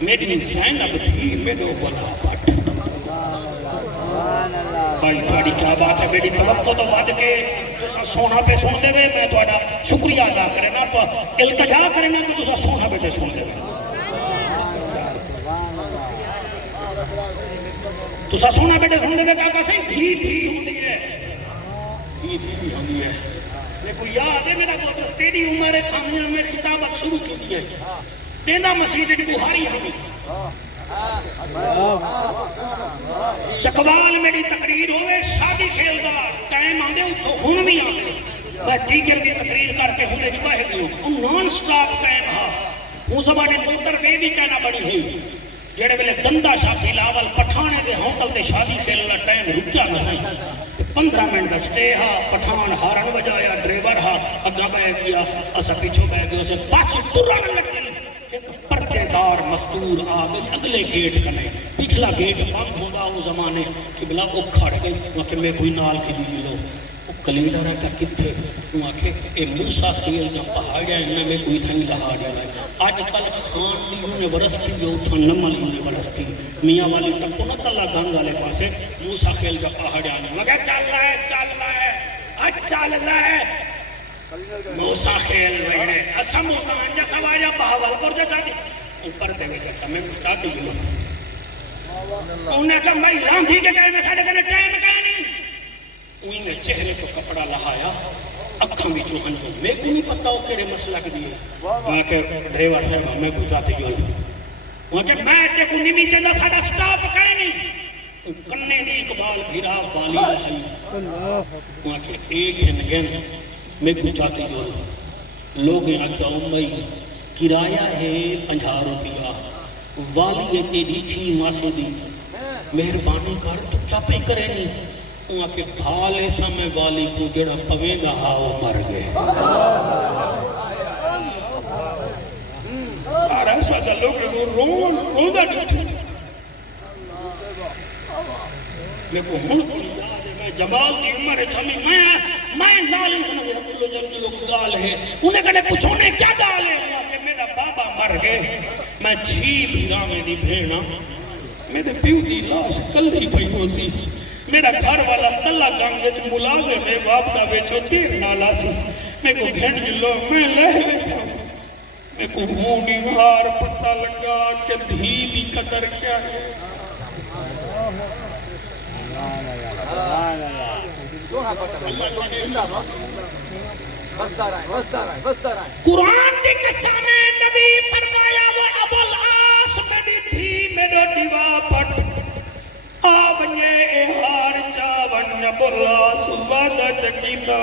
میری زینب تھی میرے بلا پاٹ بھائی تھوڑی کیا بات ہے میری توقع تو بات کے سونا پہ سن دے میں تھوڑا شکریہ ادا کرنا تو التجا کرنا کہ تسا سونا پہ سن دے تسا سونا پہ سن دے کہا سی دھی ہوندی ہے دھی ہوندی ہے لیکن یاد ہے میرا پتر تیری عمر سامنے میں خطابت شروع کی ہے تینا مسجد کی بہاری ہمیں چکوال میری تقریر ہوئے شادی کھیل دا ٹائم آندے اتھو ہن بھی آندے میں دیگر دی تقریر کر کے ہنے جو باہر دیوں ان نان سٹاپ ٹائم ہاں ہوں زبانے پوتر بے بھی کہنا بڑی ہوئی جڑے ویلے دندا شاہ بلاول پٹھانے دے ہوٹل تے شادی کھیلنا ٹائم رکا نہ سی 15 منٹ دا سٹے ہا پٹھان ہارن بجایا ڈرائیور ہا اگا بہ گیا اسا پیچھے بہ گئے اسے بس ٹرن لگی ایک پردے دار مستور آ گئی اگلے گیٹ کنے پچھلا گیٹ بند ہوندا اس زمانے کہ بلا او کھڑ گئی وہ کہ میں کوئی نال کی دی لو کلیڈر ہے کہ کتھے تو آکھے اے موسیٰ خیل جا پہاڑیا انہیں میں کوئی تھا نہیں لہا دیا ہے آج کل خان دی یونیورسٹی جو اتھا نمال یونیورسٹی میاں والی ٹکو نہ تلا گنگ والے پاسے موسیٰ خیل جا پہاڑیا میں کہا چل رہا ہے آج چل رہا ہے موسیٰ خیل رہنے اسا موسیٰ انجا سوایا بہاول پر جا چاہتی اوپر دے میں جاتا میں چاہتی گلو انہیں کہا میں لاندھی کے کہے میں ساڑھے کہنے ٹائم کہے نہیں انہیں نے چہرے کو کپڑا لہایا اکھاں بھی چوہن جو میں کو نہیں پتا ہو کیڑے مسئلہ کے دیئے وہاں کہ ڈریور ہے میں کو چاہتی گیا وہاں کہ میں تے کو نمی چندہ ساڑھا سٹاپ کہے نہیں کنے نہیں اقبال بھیرا والی لہائی وہاں کہ ایک ہنگن میں کو چاہتی گیا لوگ یہاں کیا امبئی کرایہ ہے 50 روپیہ والی تیری چھی ماسے دی مہربانی کر تو کیا پہ کرے نہیں وہاں کے بھالے سا میں والی کو جڑا پویں دا ہا وہ مر گئے سارا ایسا چلو کہ وہ رون دا ڈیٹھے میں کو ہن کو یاد ہے میں جمال دی عمر چھمی میں نال انہیں عبداللہ جلدی لوگ گال ہے انہیں کہنے پوچھونے کیا گال ہے وہاں کہ میرا بابا مر گئے میں 6 بھیرا میں دی بھیڑا میرے پیو دی لاش کل ہی پہی ہو سی میرا گھر والا تلا گانگت ملازم ہے باپ دا بیچو تیر نالا سی میں کو گھن جلو میں لہوے سا میں کو ہونی ہار پتہ لگا کہ دھی دی قدر کیا ہے قرآن دی قسم نبی فرمایا وہ ابو العاص میری تھی میرا دیوا پٹ آونye ehar chavan bolla subada chakita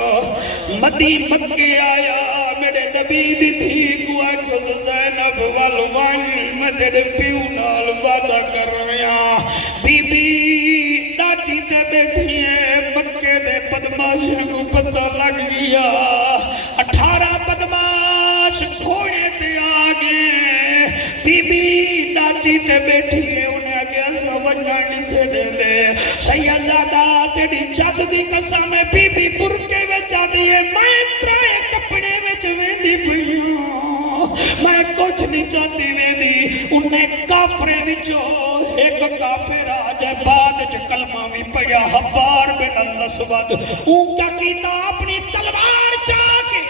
madi makke aaya mere nabi di thi ko akho zainab wal wan madde piu naal wada kar raya bibi dachi te bethi hai makke de badmash ko pata lag gaya 18 badmash ghode te aa gaye bibi dachi te bethi hai سوجھانی سے دے دے سیدزادہ تیری چاند دی قسم ہے be be برکے وچا دیئے میں ترائے کپڑے وچ ویندی پہیوں میں کچھ نہیں چاہتی ویندی انہیں کافرے وچو ایک کافر آجائے بعد چ کلمہ بھی پیا حبار بن الاسود اون کا کیتا اپنی تلوار چاہ کے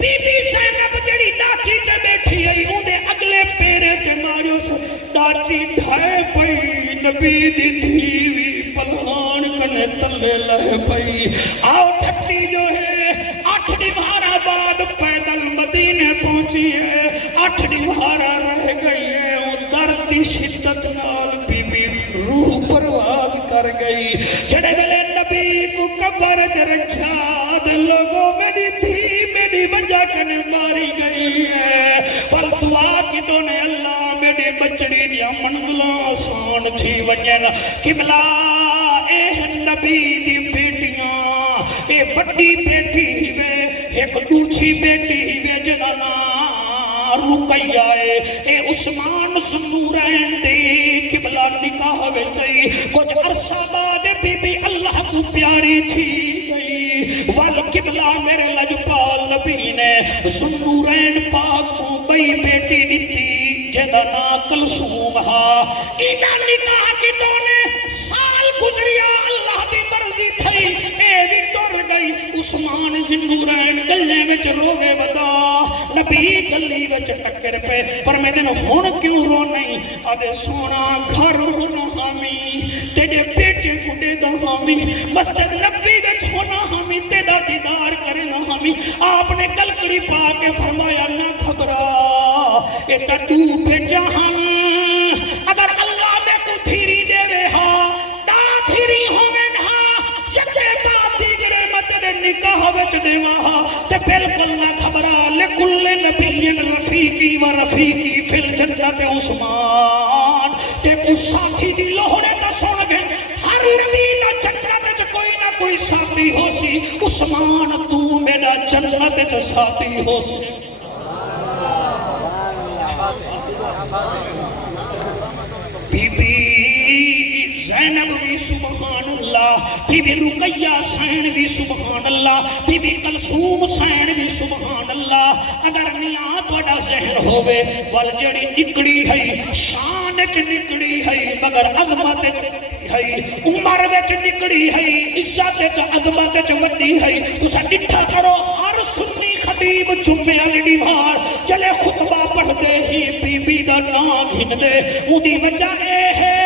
بی بی زینب جڑی ڈاچی تے بیٹھی ہے انہیں اگلے پیرے کے ماریوں سے ڈاچی ڈھائے پئی نبی دی دھیوی پلان کنے تلے لہ پئی آؤ ٹھٹی جو ہے 8 دیوارہ بعد پیدل مدینے پہنچی ہے 8 دیوارہ رہ گئی ہے وہ درد شدت نال بی بی روح پرواز کر گئی چڑے گلے نبی کو قبر رکھا دے لوگوں میری تھی میری وجہ کنے ماری گئی ہے پل دعا کی تو نے اللہ میری بچڑی دیا منزلہ آسان تھی ونین قبلہ اے نبی دی بیٹیاں اے وڈی بیٹی ہی وے ایک دوچھی بیٹی ہی وے جنانا رقیہ اے عثمان ذوالنورین دی قبلہ نکاح وے چاہی کچھ عرصہ بعد بی بی اللہ کو پیاری تھی گئی والقبلہ میرے لجپال نبی نے ذوالنورین پاک کو بئی بیٹی دیتی جدہ ناکل سومہا ایدہ نکاح کی تو نے سال گزریا اللہ دی مرضی تھئی اے بھی ڈر گئی عثمان ذوالنورین گلے وچ روے ودا نبی گلی وچ ٹکر پہ فرمے دن ہون کیوں رو نہیں آدھے سونا گھر ہونا ہمی تیرے بیٹے کو دے دا ہمی مسجد نبی وچ ہونا ہمی تیرا دیدار کرنا ہمی آپ نے کلکڑی پا کے فرمایا نہ گھبرا اے کڈو بھیجا ہم اگر اللہ دے وہاں تے بالکل نہ گھبرا لکل نبی رفیقی و رفیقی فی الجنت عثمان تے اس ساتھی دی لوہڑے تا سن گئے ہر نبی دا جنت وچ کوئی نہ کوئی ساتھی ہو سی عثمان تو میرا جنت وچ ساتھی ہو سی بی بی زینب بھی سبحان اللہ بی بی رقیہ سین بھی سبحان اللہ بی بی کلثوم سین بھی سبحان اللہ اگر میاں توڑا ذہن ہوئے وال جڑی نکڑی ہے شان وچ نکڑی ہے مگر عظمت وچ ہے عمر وچ نکڑی ہے عزت وچ عظمت وچ وڈی ہے اسا ڈٹھا کرو ہر سنی خطیب جمعے والی دیوار چلے خطبہ پڑھ دے ہی بی بی دا نام گھن دے اودی وجہ اے ہے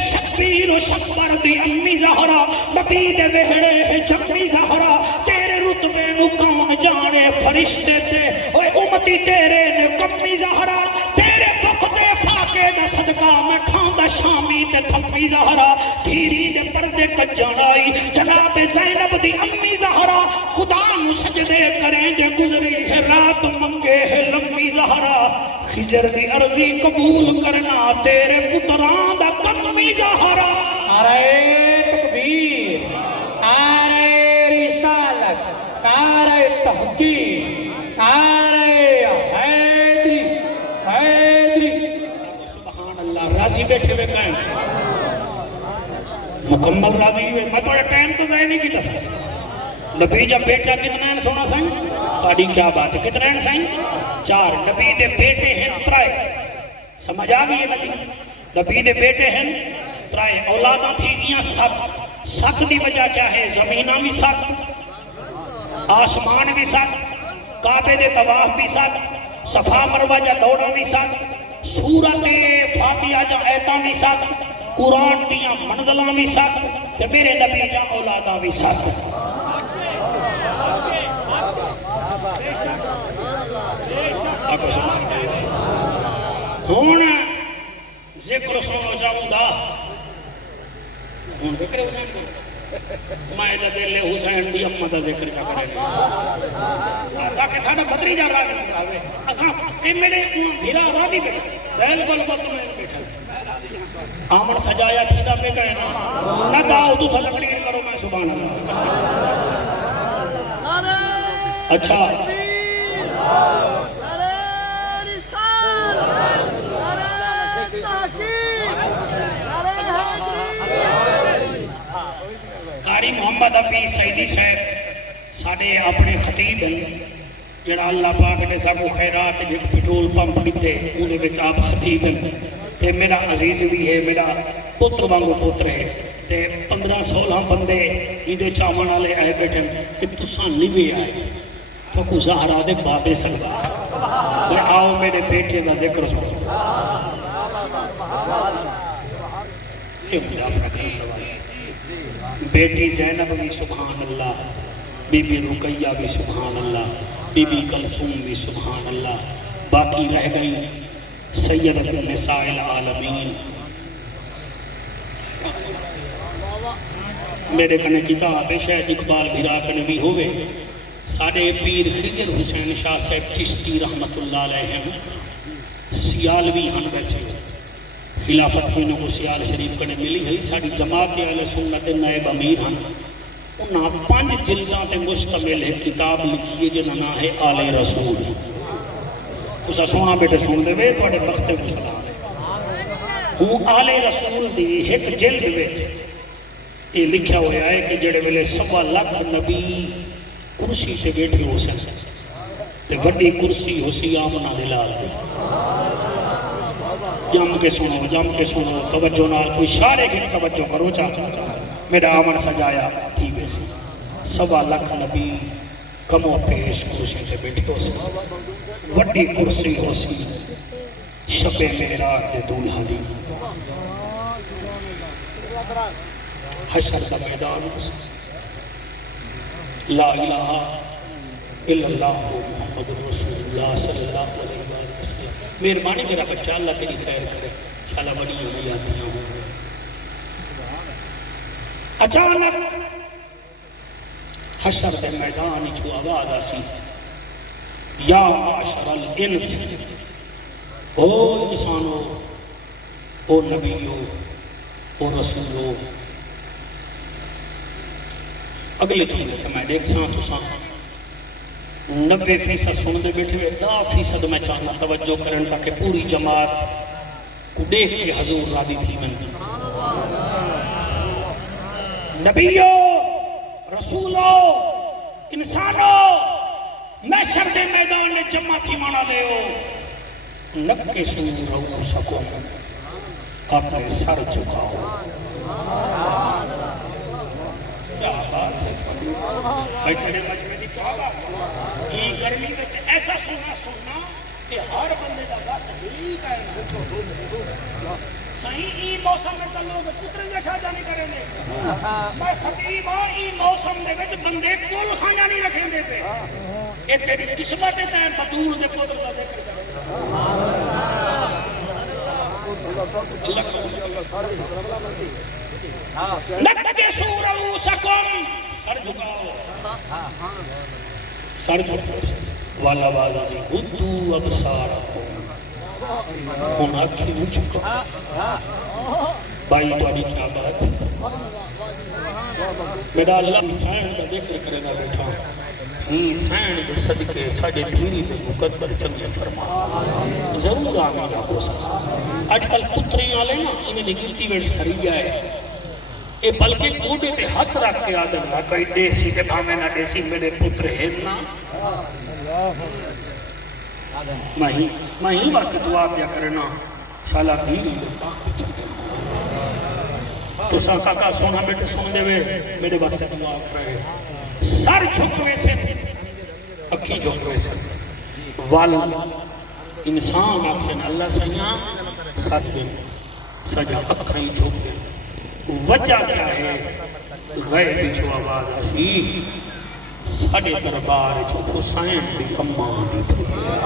شبیر و شکبر دی امی زہرا نبی دے وہڑے ہے جمی زہرا تیرے رتبے نو کون جانے فرشتے تے اوے امتی تیرے نے کمی زہرا تیرے بک دے فاقے دا صدقہ میں کھاندہ شامی تے تھپی زہرا دھیری دے پردے کجان آئی جناب زینب دی امی زہرا خدا نو سجدے کریں دے گزری ہے رات منگے ہے لمبی زہرا خجر دی عرضی قبول کرنا تیرے پتران دا کمی زہرا نعرہ تکبیر نعرہ رسالت نعرہ تحقیق نعرہ حیدری حیدری سبحان اللہ راضی بیٹھے ہوئے کہیں مکمل راضی ہوئے میں تو ٹائم تو ضائع نہیں کی دفعہ نبی جب بیٹا کتنے ہیں سونا سائیں پاڑی کیا بات ہے کتنے ہیں سائیں 4 نبی دے بیٹے ہیں 3 سمجھ آ گئی ہے نا جی نبی دے بیٹے ہیں 3 اولاداں تھی گیاں 7 دی وجہ کیا ہے زمینہ بھی 7 آسمان بھی 7 کعبے دے طواف بھی 7 صفا مروہ جا دوڑا بھی 7 سورت فاتحہ جا ایتاں بھی 7 قرآن دیاں منزلاں بھی 7 تے میرے نبی جا اولاداں بھی 7 ہون ذکر سنو جاؤں دا ہون ذکر حسین کو میں جا دل حسین دی امہ دا ذکر جا کرے تاکہ تھاڑا بدری جا رہا ہے اساں اے میرے بھیرا رادی بیٹھا بیل گل بل میں بیٹھا آمن سجایا تھی دا پہ کہے نہ داؤ تو سا تقریر کرو میں سبحان اللہ اچھا قاری محمد حفیظ سیدی صاحب ساڑھے اپنے خطیب ہیں جڑا اللہ پاک نے سب خیرات ایک پیٹرول پمپ دیتے انہیں بچ آپ خطیب ہیں تے میرا عزیز بھی ہے میرا پتر وانگو پتر ہے تے 15-16 بندے ایدے چاون والے آئے بیٹھے کہ تساں نہیں آئے تو کو زہرا دے بابے سرزا میں آؤ میرے بیٹے دا ذکر سنو یہ مجھے اپنا کرنے لوائی بیٹی زینب بھی سبحان اللہ بی بی رقیہ بھی سبحان اللہ بی بی کلثوم بھی سبحان اللہ باقی رہ گئی سیدۃ النساء العالمین میرے کنے کتاب شاید اقبال بھیرا کنے بھی ہوئے ساڑھے پیر خضر حسین شاہ صاحب چشتی رحمت اللہ علیہ سیالوی ہن ویسے خلافت ہوئے کو سیال شریف کنے ملی ہے ساڑھی جماعت اہل سنت نائب امیر ہم انہاں 5 جلداں تے مشتمل ہے کتاب لکھی ہے جنہاں نا ہے آل رسول اسا سونا بیٹے سن دے وے توڑے وقت کو سلام ہے ہوں آل رسول دی ایک جلد وچ یہ لکھا ہویا ہے کہ جڑے ویلے 1.25 لاکھ نبی کرسی تے بیٹھے ہو سکتے تے وڈی کرسی ہو سی آمنہ دلال دی جم کے سنو توجہ نال کوئی شارے کی توجہ کرو چاہتا میرا آمن سجایا تھی بیسی 1.25 لاکھ نبی کمو پیش کرسی تے بیٹھے ہو سی وڈی کرسی ہو سی شب معراج دے دولہا دی حشر دا میدان ہو سی لا الہ الا اللہ محمد رسول اللہ صلی اللہ علیہ وسلم مہربانی میرا بچہ اللہ تیری خیر کرے انشاءاللہ بڑی ہوئی آتی ہوں اچانک حشر دے میدان چو آواز آسی یا معاشر الانس او انسانو او نبیو او رسولو اگلے جملے کہ میں دیکھ ساں تو ساں 90% سن دے بیٹھے 10% میں چاہنا توجہ کرن تاکہ پوری جماعت کو دیکھ کے حضور راضی تھی من نبیو رسولو انسانو محشر دے میدان میں جمع تھی مانا لے ہو نکے سن رو سکو اپنے سر جھکاؤ کیا بات ہے بھائی تیرے مجمع دی کیا بات یہ گرمی میں ایسا سننا کہ ہر بندے دا بس ہی کہنا صحیح ای موسم میں تو لوگ پتر جیسا جانی کریں گے میں خطیب ہاں ای موسم دے وچ بندے کول خانہ نہیں رکھیں دے پہ یہ تیری قسمت ہے تین بدول دے پتر دا ذکر کریں نکتے سورو سکم سر جھکاؤ سر جھکاؤ والا بازی خودو ابسارکم ہون آنکھیں نہیں چکا بائی توڑی کیا بات میرا اللہ سائن کا ذکر کرے گا بیٹھا ہی سائن دے صدقے ساڑھے دینی دے مقدر چنگے فرما ضرور آمین آپ ہو سکتا آج کل پتریں آلے نا انہیں دی گنچی ویڈ سریعہ ہے اے بلکہ کوڑے تے ہاتھ رکھ کے آدم ہے کوئی دیسی تے بھامے نہ دیسی میرے پتر ہیں نا میں ہی واسطے دعا پیا کرنا سالہ دھیری لے باقی چکتے تو ساکا کا سونا بیٹے سن دے وے میرے واسطے دعا کرے سر جھکوے سے اکھی جھکوے سے وال انسان آپ سے اللہ سیاں ساتھ دے سجا اکھائیں جھک دے وجہ کیا ہے غیب جو آواز ہسی ساڑھے دربار جو حسین دی اماں دی پہے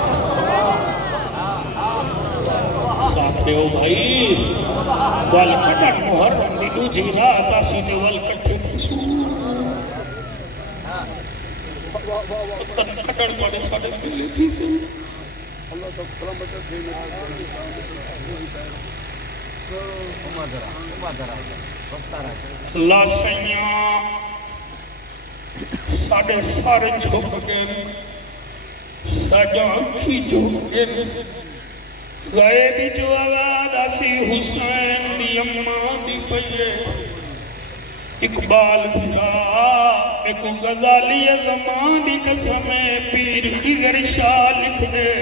ساتھ رہے ہو بھائی والکٹن محرم دی دوجی رات آسی دی والکٹن تھی سور کٹن پڑے ساڑھے پہلے تھی سور اللہ سیاں ساڑھے سارے جھوک گئے ساڑھے آنکھی جھوک گئے غیبی جو آواز آسی حسین دی اماں دی پہے اقبال بھرا ایک غزالی زمان دی قسم پیر خضر شاہ لکھ دے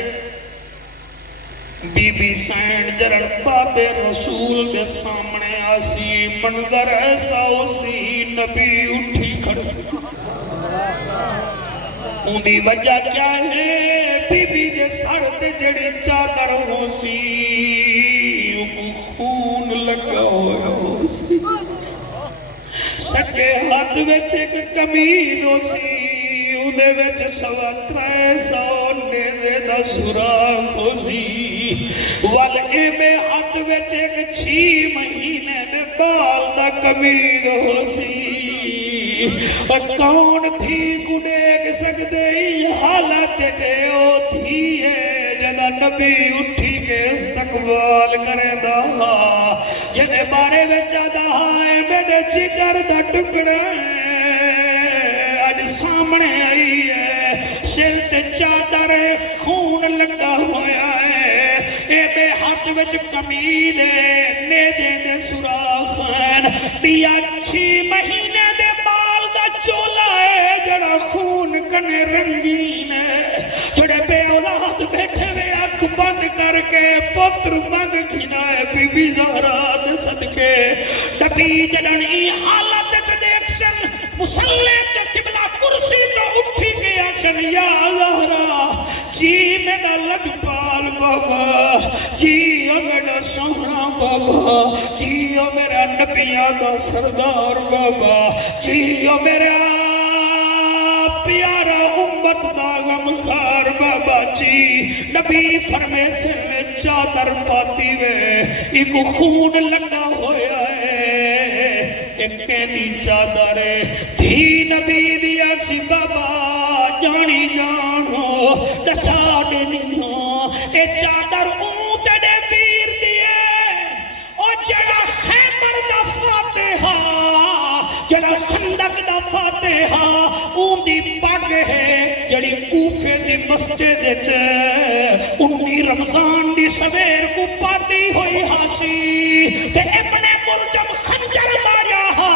بی بی سین جرن بابے رسول دے سامنے آسی منظر ایسا اسی نبی اٹھی کھڑ سکا ان دی وجہ کیا ہے بی بی دے سر تے جڑے چادر ہو سی خون لگا ہو سی سکے ہاتھ وچ ایک کمید ہو سی اندے وچ سوا 300 نیزے دا سوراخ ہو سی والے میں ہاتھ وچ ایک 6 مہینے دے بال دا کمید ہو سی اور کون تھی کو دیکھ سکتے ہی حالت جے او تھی ہے جنا نبی اٹھی کے استقبال کرے دا جنے بارے وچا دا ہے میرے جگر دا ٹکڑا آج سامنے آئی ہے سر تے چادر خون لگا ہویا ہے اے بے ہاتھ وچ کمید نیدے دے سوراخ پیا 6 مہینے دے بال دا چولا ہے جڑا خون کنے رنگین ہے جڑے بے اولاد بیٹھے وے اکھ بند کر کے پتر مانگ کھنا ہے بی بی زہرا دے صدقے نبی جڑن ای حالت چ دیکھن مسلح تے قبلہ کرسی تو اٹھی کے اکشن یا زہرا جی میرا لبپال بابا جی او میرا سونا بابا جی او میرا نبیاں دا سردار بابا جی او میرا پیارا امت دا غمخار بابا جی نبی فرمے سے میں چادر پاتی وے ایک خون لگا ہویا ہے ایک دی چادر دھی نبی دی اکسی بابا جانی جانو دسا دنیا اے چادر اون تیرے ویر دیے او جڑا خیبر دا فاتحہ جڑا خندق دا فاتحہ اون دی پگ ہے جڑی کوفے دی مسجد وچ 19 رمضان دی سویر کو پاتی ہوئی ہاسی تے ابن ملجم خنجر ماریا ہا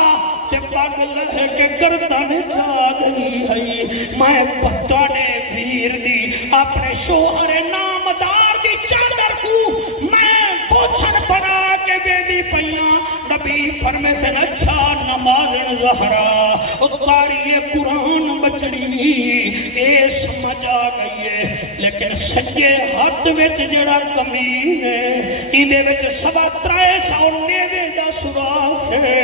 تے پگ لہ کے گردن جا گئی ہے میں پتانے ویر دی اپنے شوہر نامدار دی چادر کو میں پوچھن بنا کے بیدی پیاں نبی فرمے سے اچھا نماز زہرا قاری قرآن بچڑی اے سمجھ آ گئی ہے لیکن سجے ہاتھ وچ جڑا کمین ہے ایدے وچ 350 دا سوراخ ہے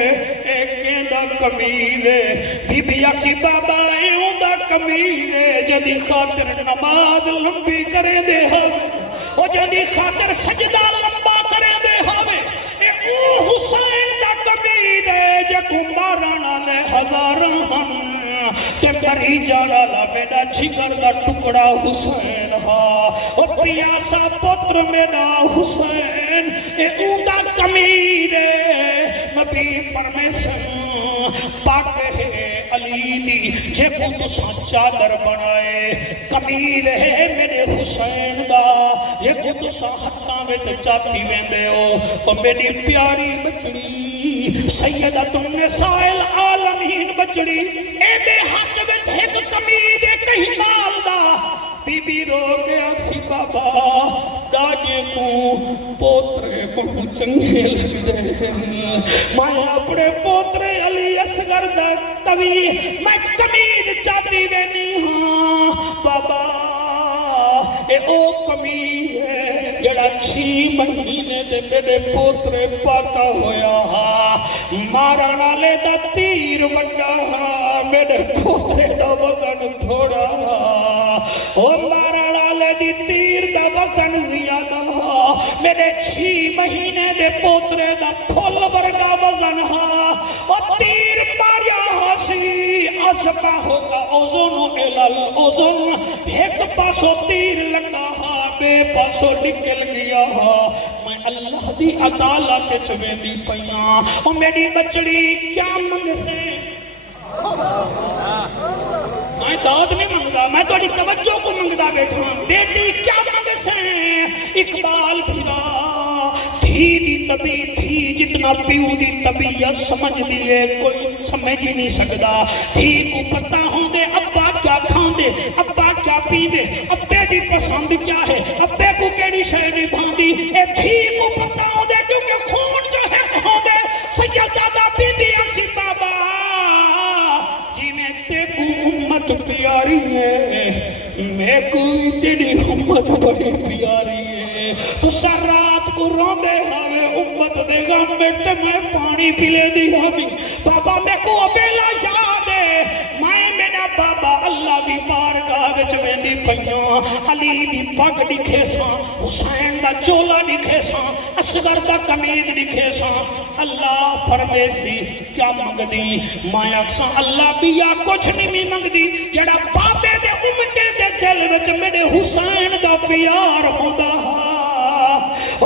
ایک دا کمین ہے بی بی اکسی بابا ایوں دا کمین ہے جدی خاطر نماز لمبی کرے دے ہوئے او جدی خاطر سجدہ لمبا کرے دے ہوئے اے او حسین دا کمین ہے جکو مارانا لے ہزاراں ہم تے بری جانا لا میرا جگر دا ٹکڑا حسین ہاں او پیاسا پتر میرا حسین اے اون دا کمین ہے نبی فرمے سن پاک ہے علی دی جے کو تسا چادر بنائے کمین ہے میرے حسین دا جے کو تسا ہتھاں وچ چاتی ویندے ہو او میری پیاری بچڑی سیدۃ النساء العالمین بچڑی اے بے ہاتھ وچ ایک کمین کہیں مال دا بی بی رو کے اکسی بابا ڈاجے کو پوترے کو چنگے لگ دے میں اپنے پوترے علی اصغر دا توی میں کمید چاہتی وینی ہاں بابا اے او کمید ہے جڑا 6 مہینے دے میرے پوترے پاکا ہویا ہاں مارانا لے دا تیر وڈا ہاں میرے پوترے دا وزن تھوڑا او مارانا لے دی تیر دا وزن زیادہ میرے 6 مہینے دے پوترے دا پھول ورگا وزن ہاں او تیر ماریا ہاسی عزبہ ہوتا اوزن الال اوزن ایک پاسو تیر لگا ہاں بے پاسو نکل گیا ہاں میں اللہ دی عدالت چویں دی پیاں او میری بچڑی کیا منگ سے میں داد نہیں منگدا میں توڑی توجہ کو منگدا بیٹھا بیٹی کیا منگ سے اقبال بھیرا تھی دی طبی تھی جتنا پیو دی طبیعت سمجھ دیئے کوئی سمجھ ہی نہیں سکدا تھی کو پتہ ہوں دے ابا کیا کھان دے ابا کیا پی دے ابے دی پسند کیا ہے ابے کو کیڑی شے نہیں بھاندی اے تھی کو پتہ ہوں دے کیونکہ خون جو ہے کہوں دے سیدہ بی بی اکسی بابا امت پیاری ہے میں کوئی تیری امت بڑی پیاری ہے تو سر رات کو روندے ہوئے امت دے غم میں تے میں پانی پلے دی ہمیں بابا میں کو اپیلا یاد ہے میں میرا بابا اللہ دی بارگاہ وچ ویندی پیاں علی دی پگ دکھے ساں حسین دا چولا دکھے ساں اصغر دا قمید دکھے ساں اللہ فرمے سی کیا منگ دی میں اکساں اللہ بیا کچھ نہیں منگ دی جڑا بابے دے امتے دے دل وچ میرے حسین دا پیار ہوندا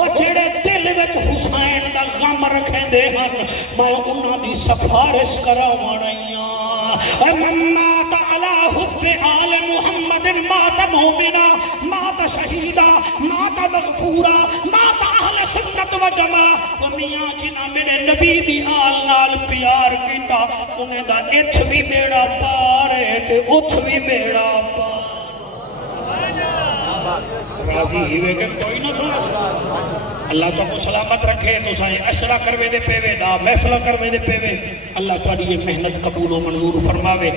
اور جڑے دل وچ حسین دا غم رکھیں دے ہن میں انہاں دی سفارش کراواں رہیاں اے مات علی حب آل محمد مات مومنا مات شہیدہ مات مغفورہ مات اہل سنت و جماع و میاں جنہ میرے نبی دی آل نال پیار کیتا انہیں دا اچھ بھی بیڑا پارے تے اچھ بھی بیڑا پارے راضی ہیوے کے کوئی نہ سنا اللہ تو کو سلامت رکھے تو سائیں اشرا کروے دے پیوے نا محفلہ کروے دے پیوے اللہ تو یہ محنت قبول و منظور فرماوے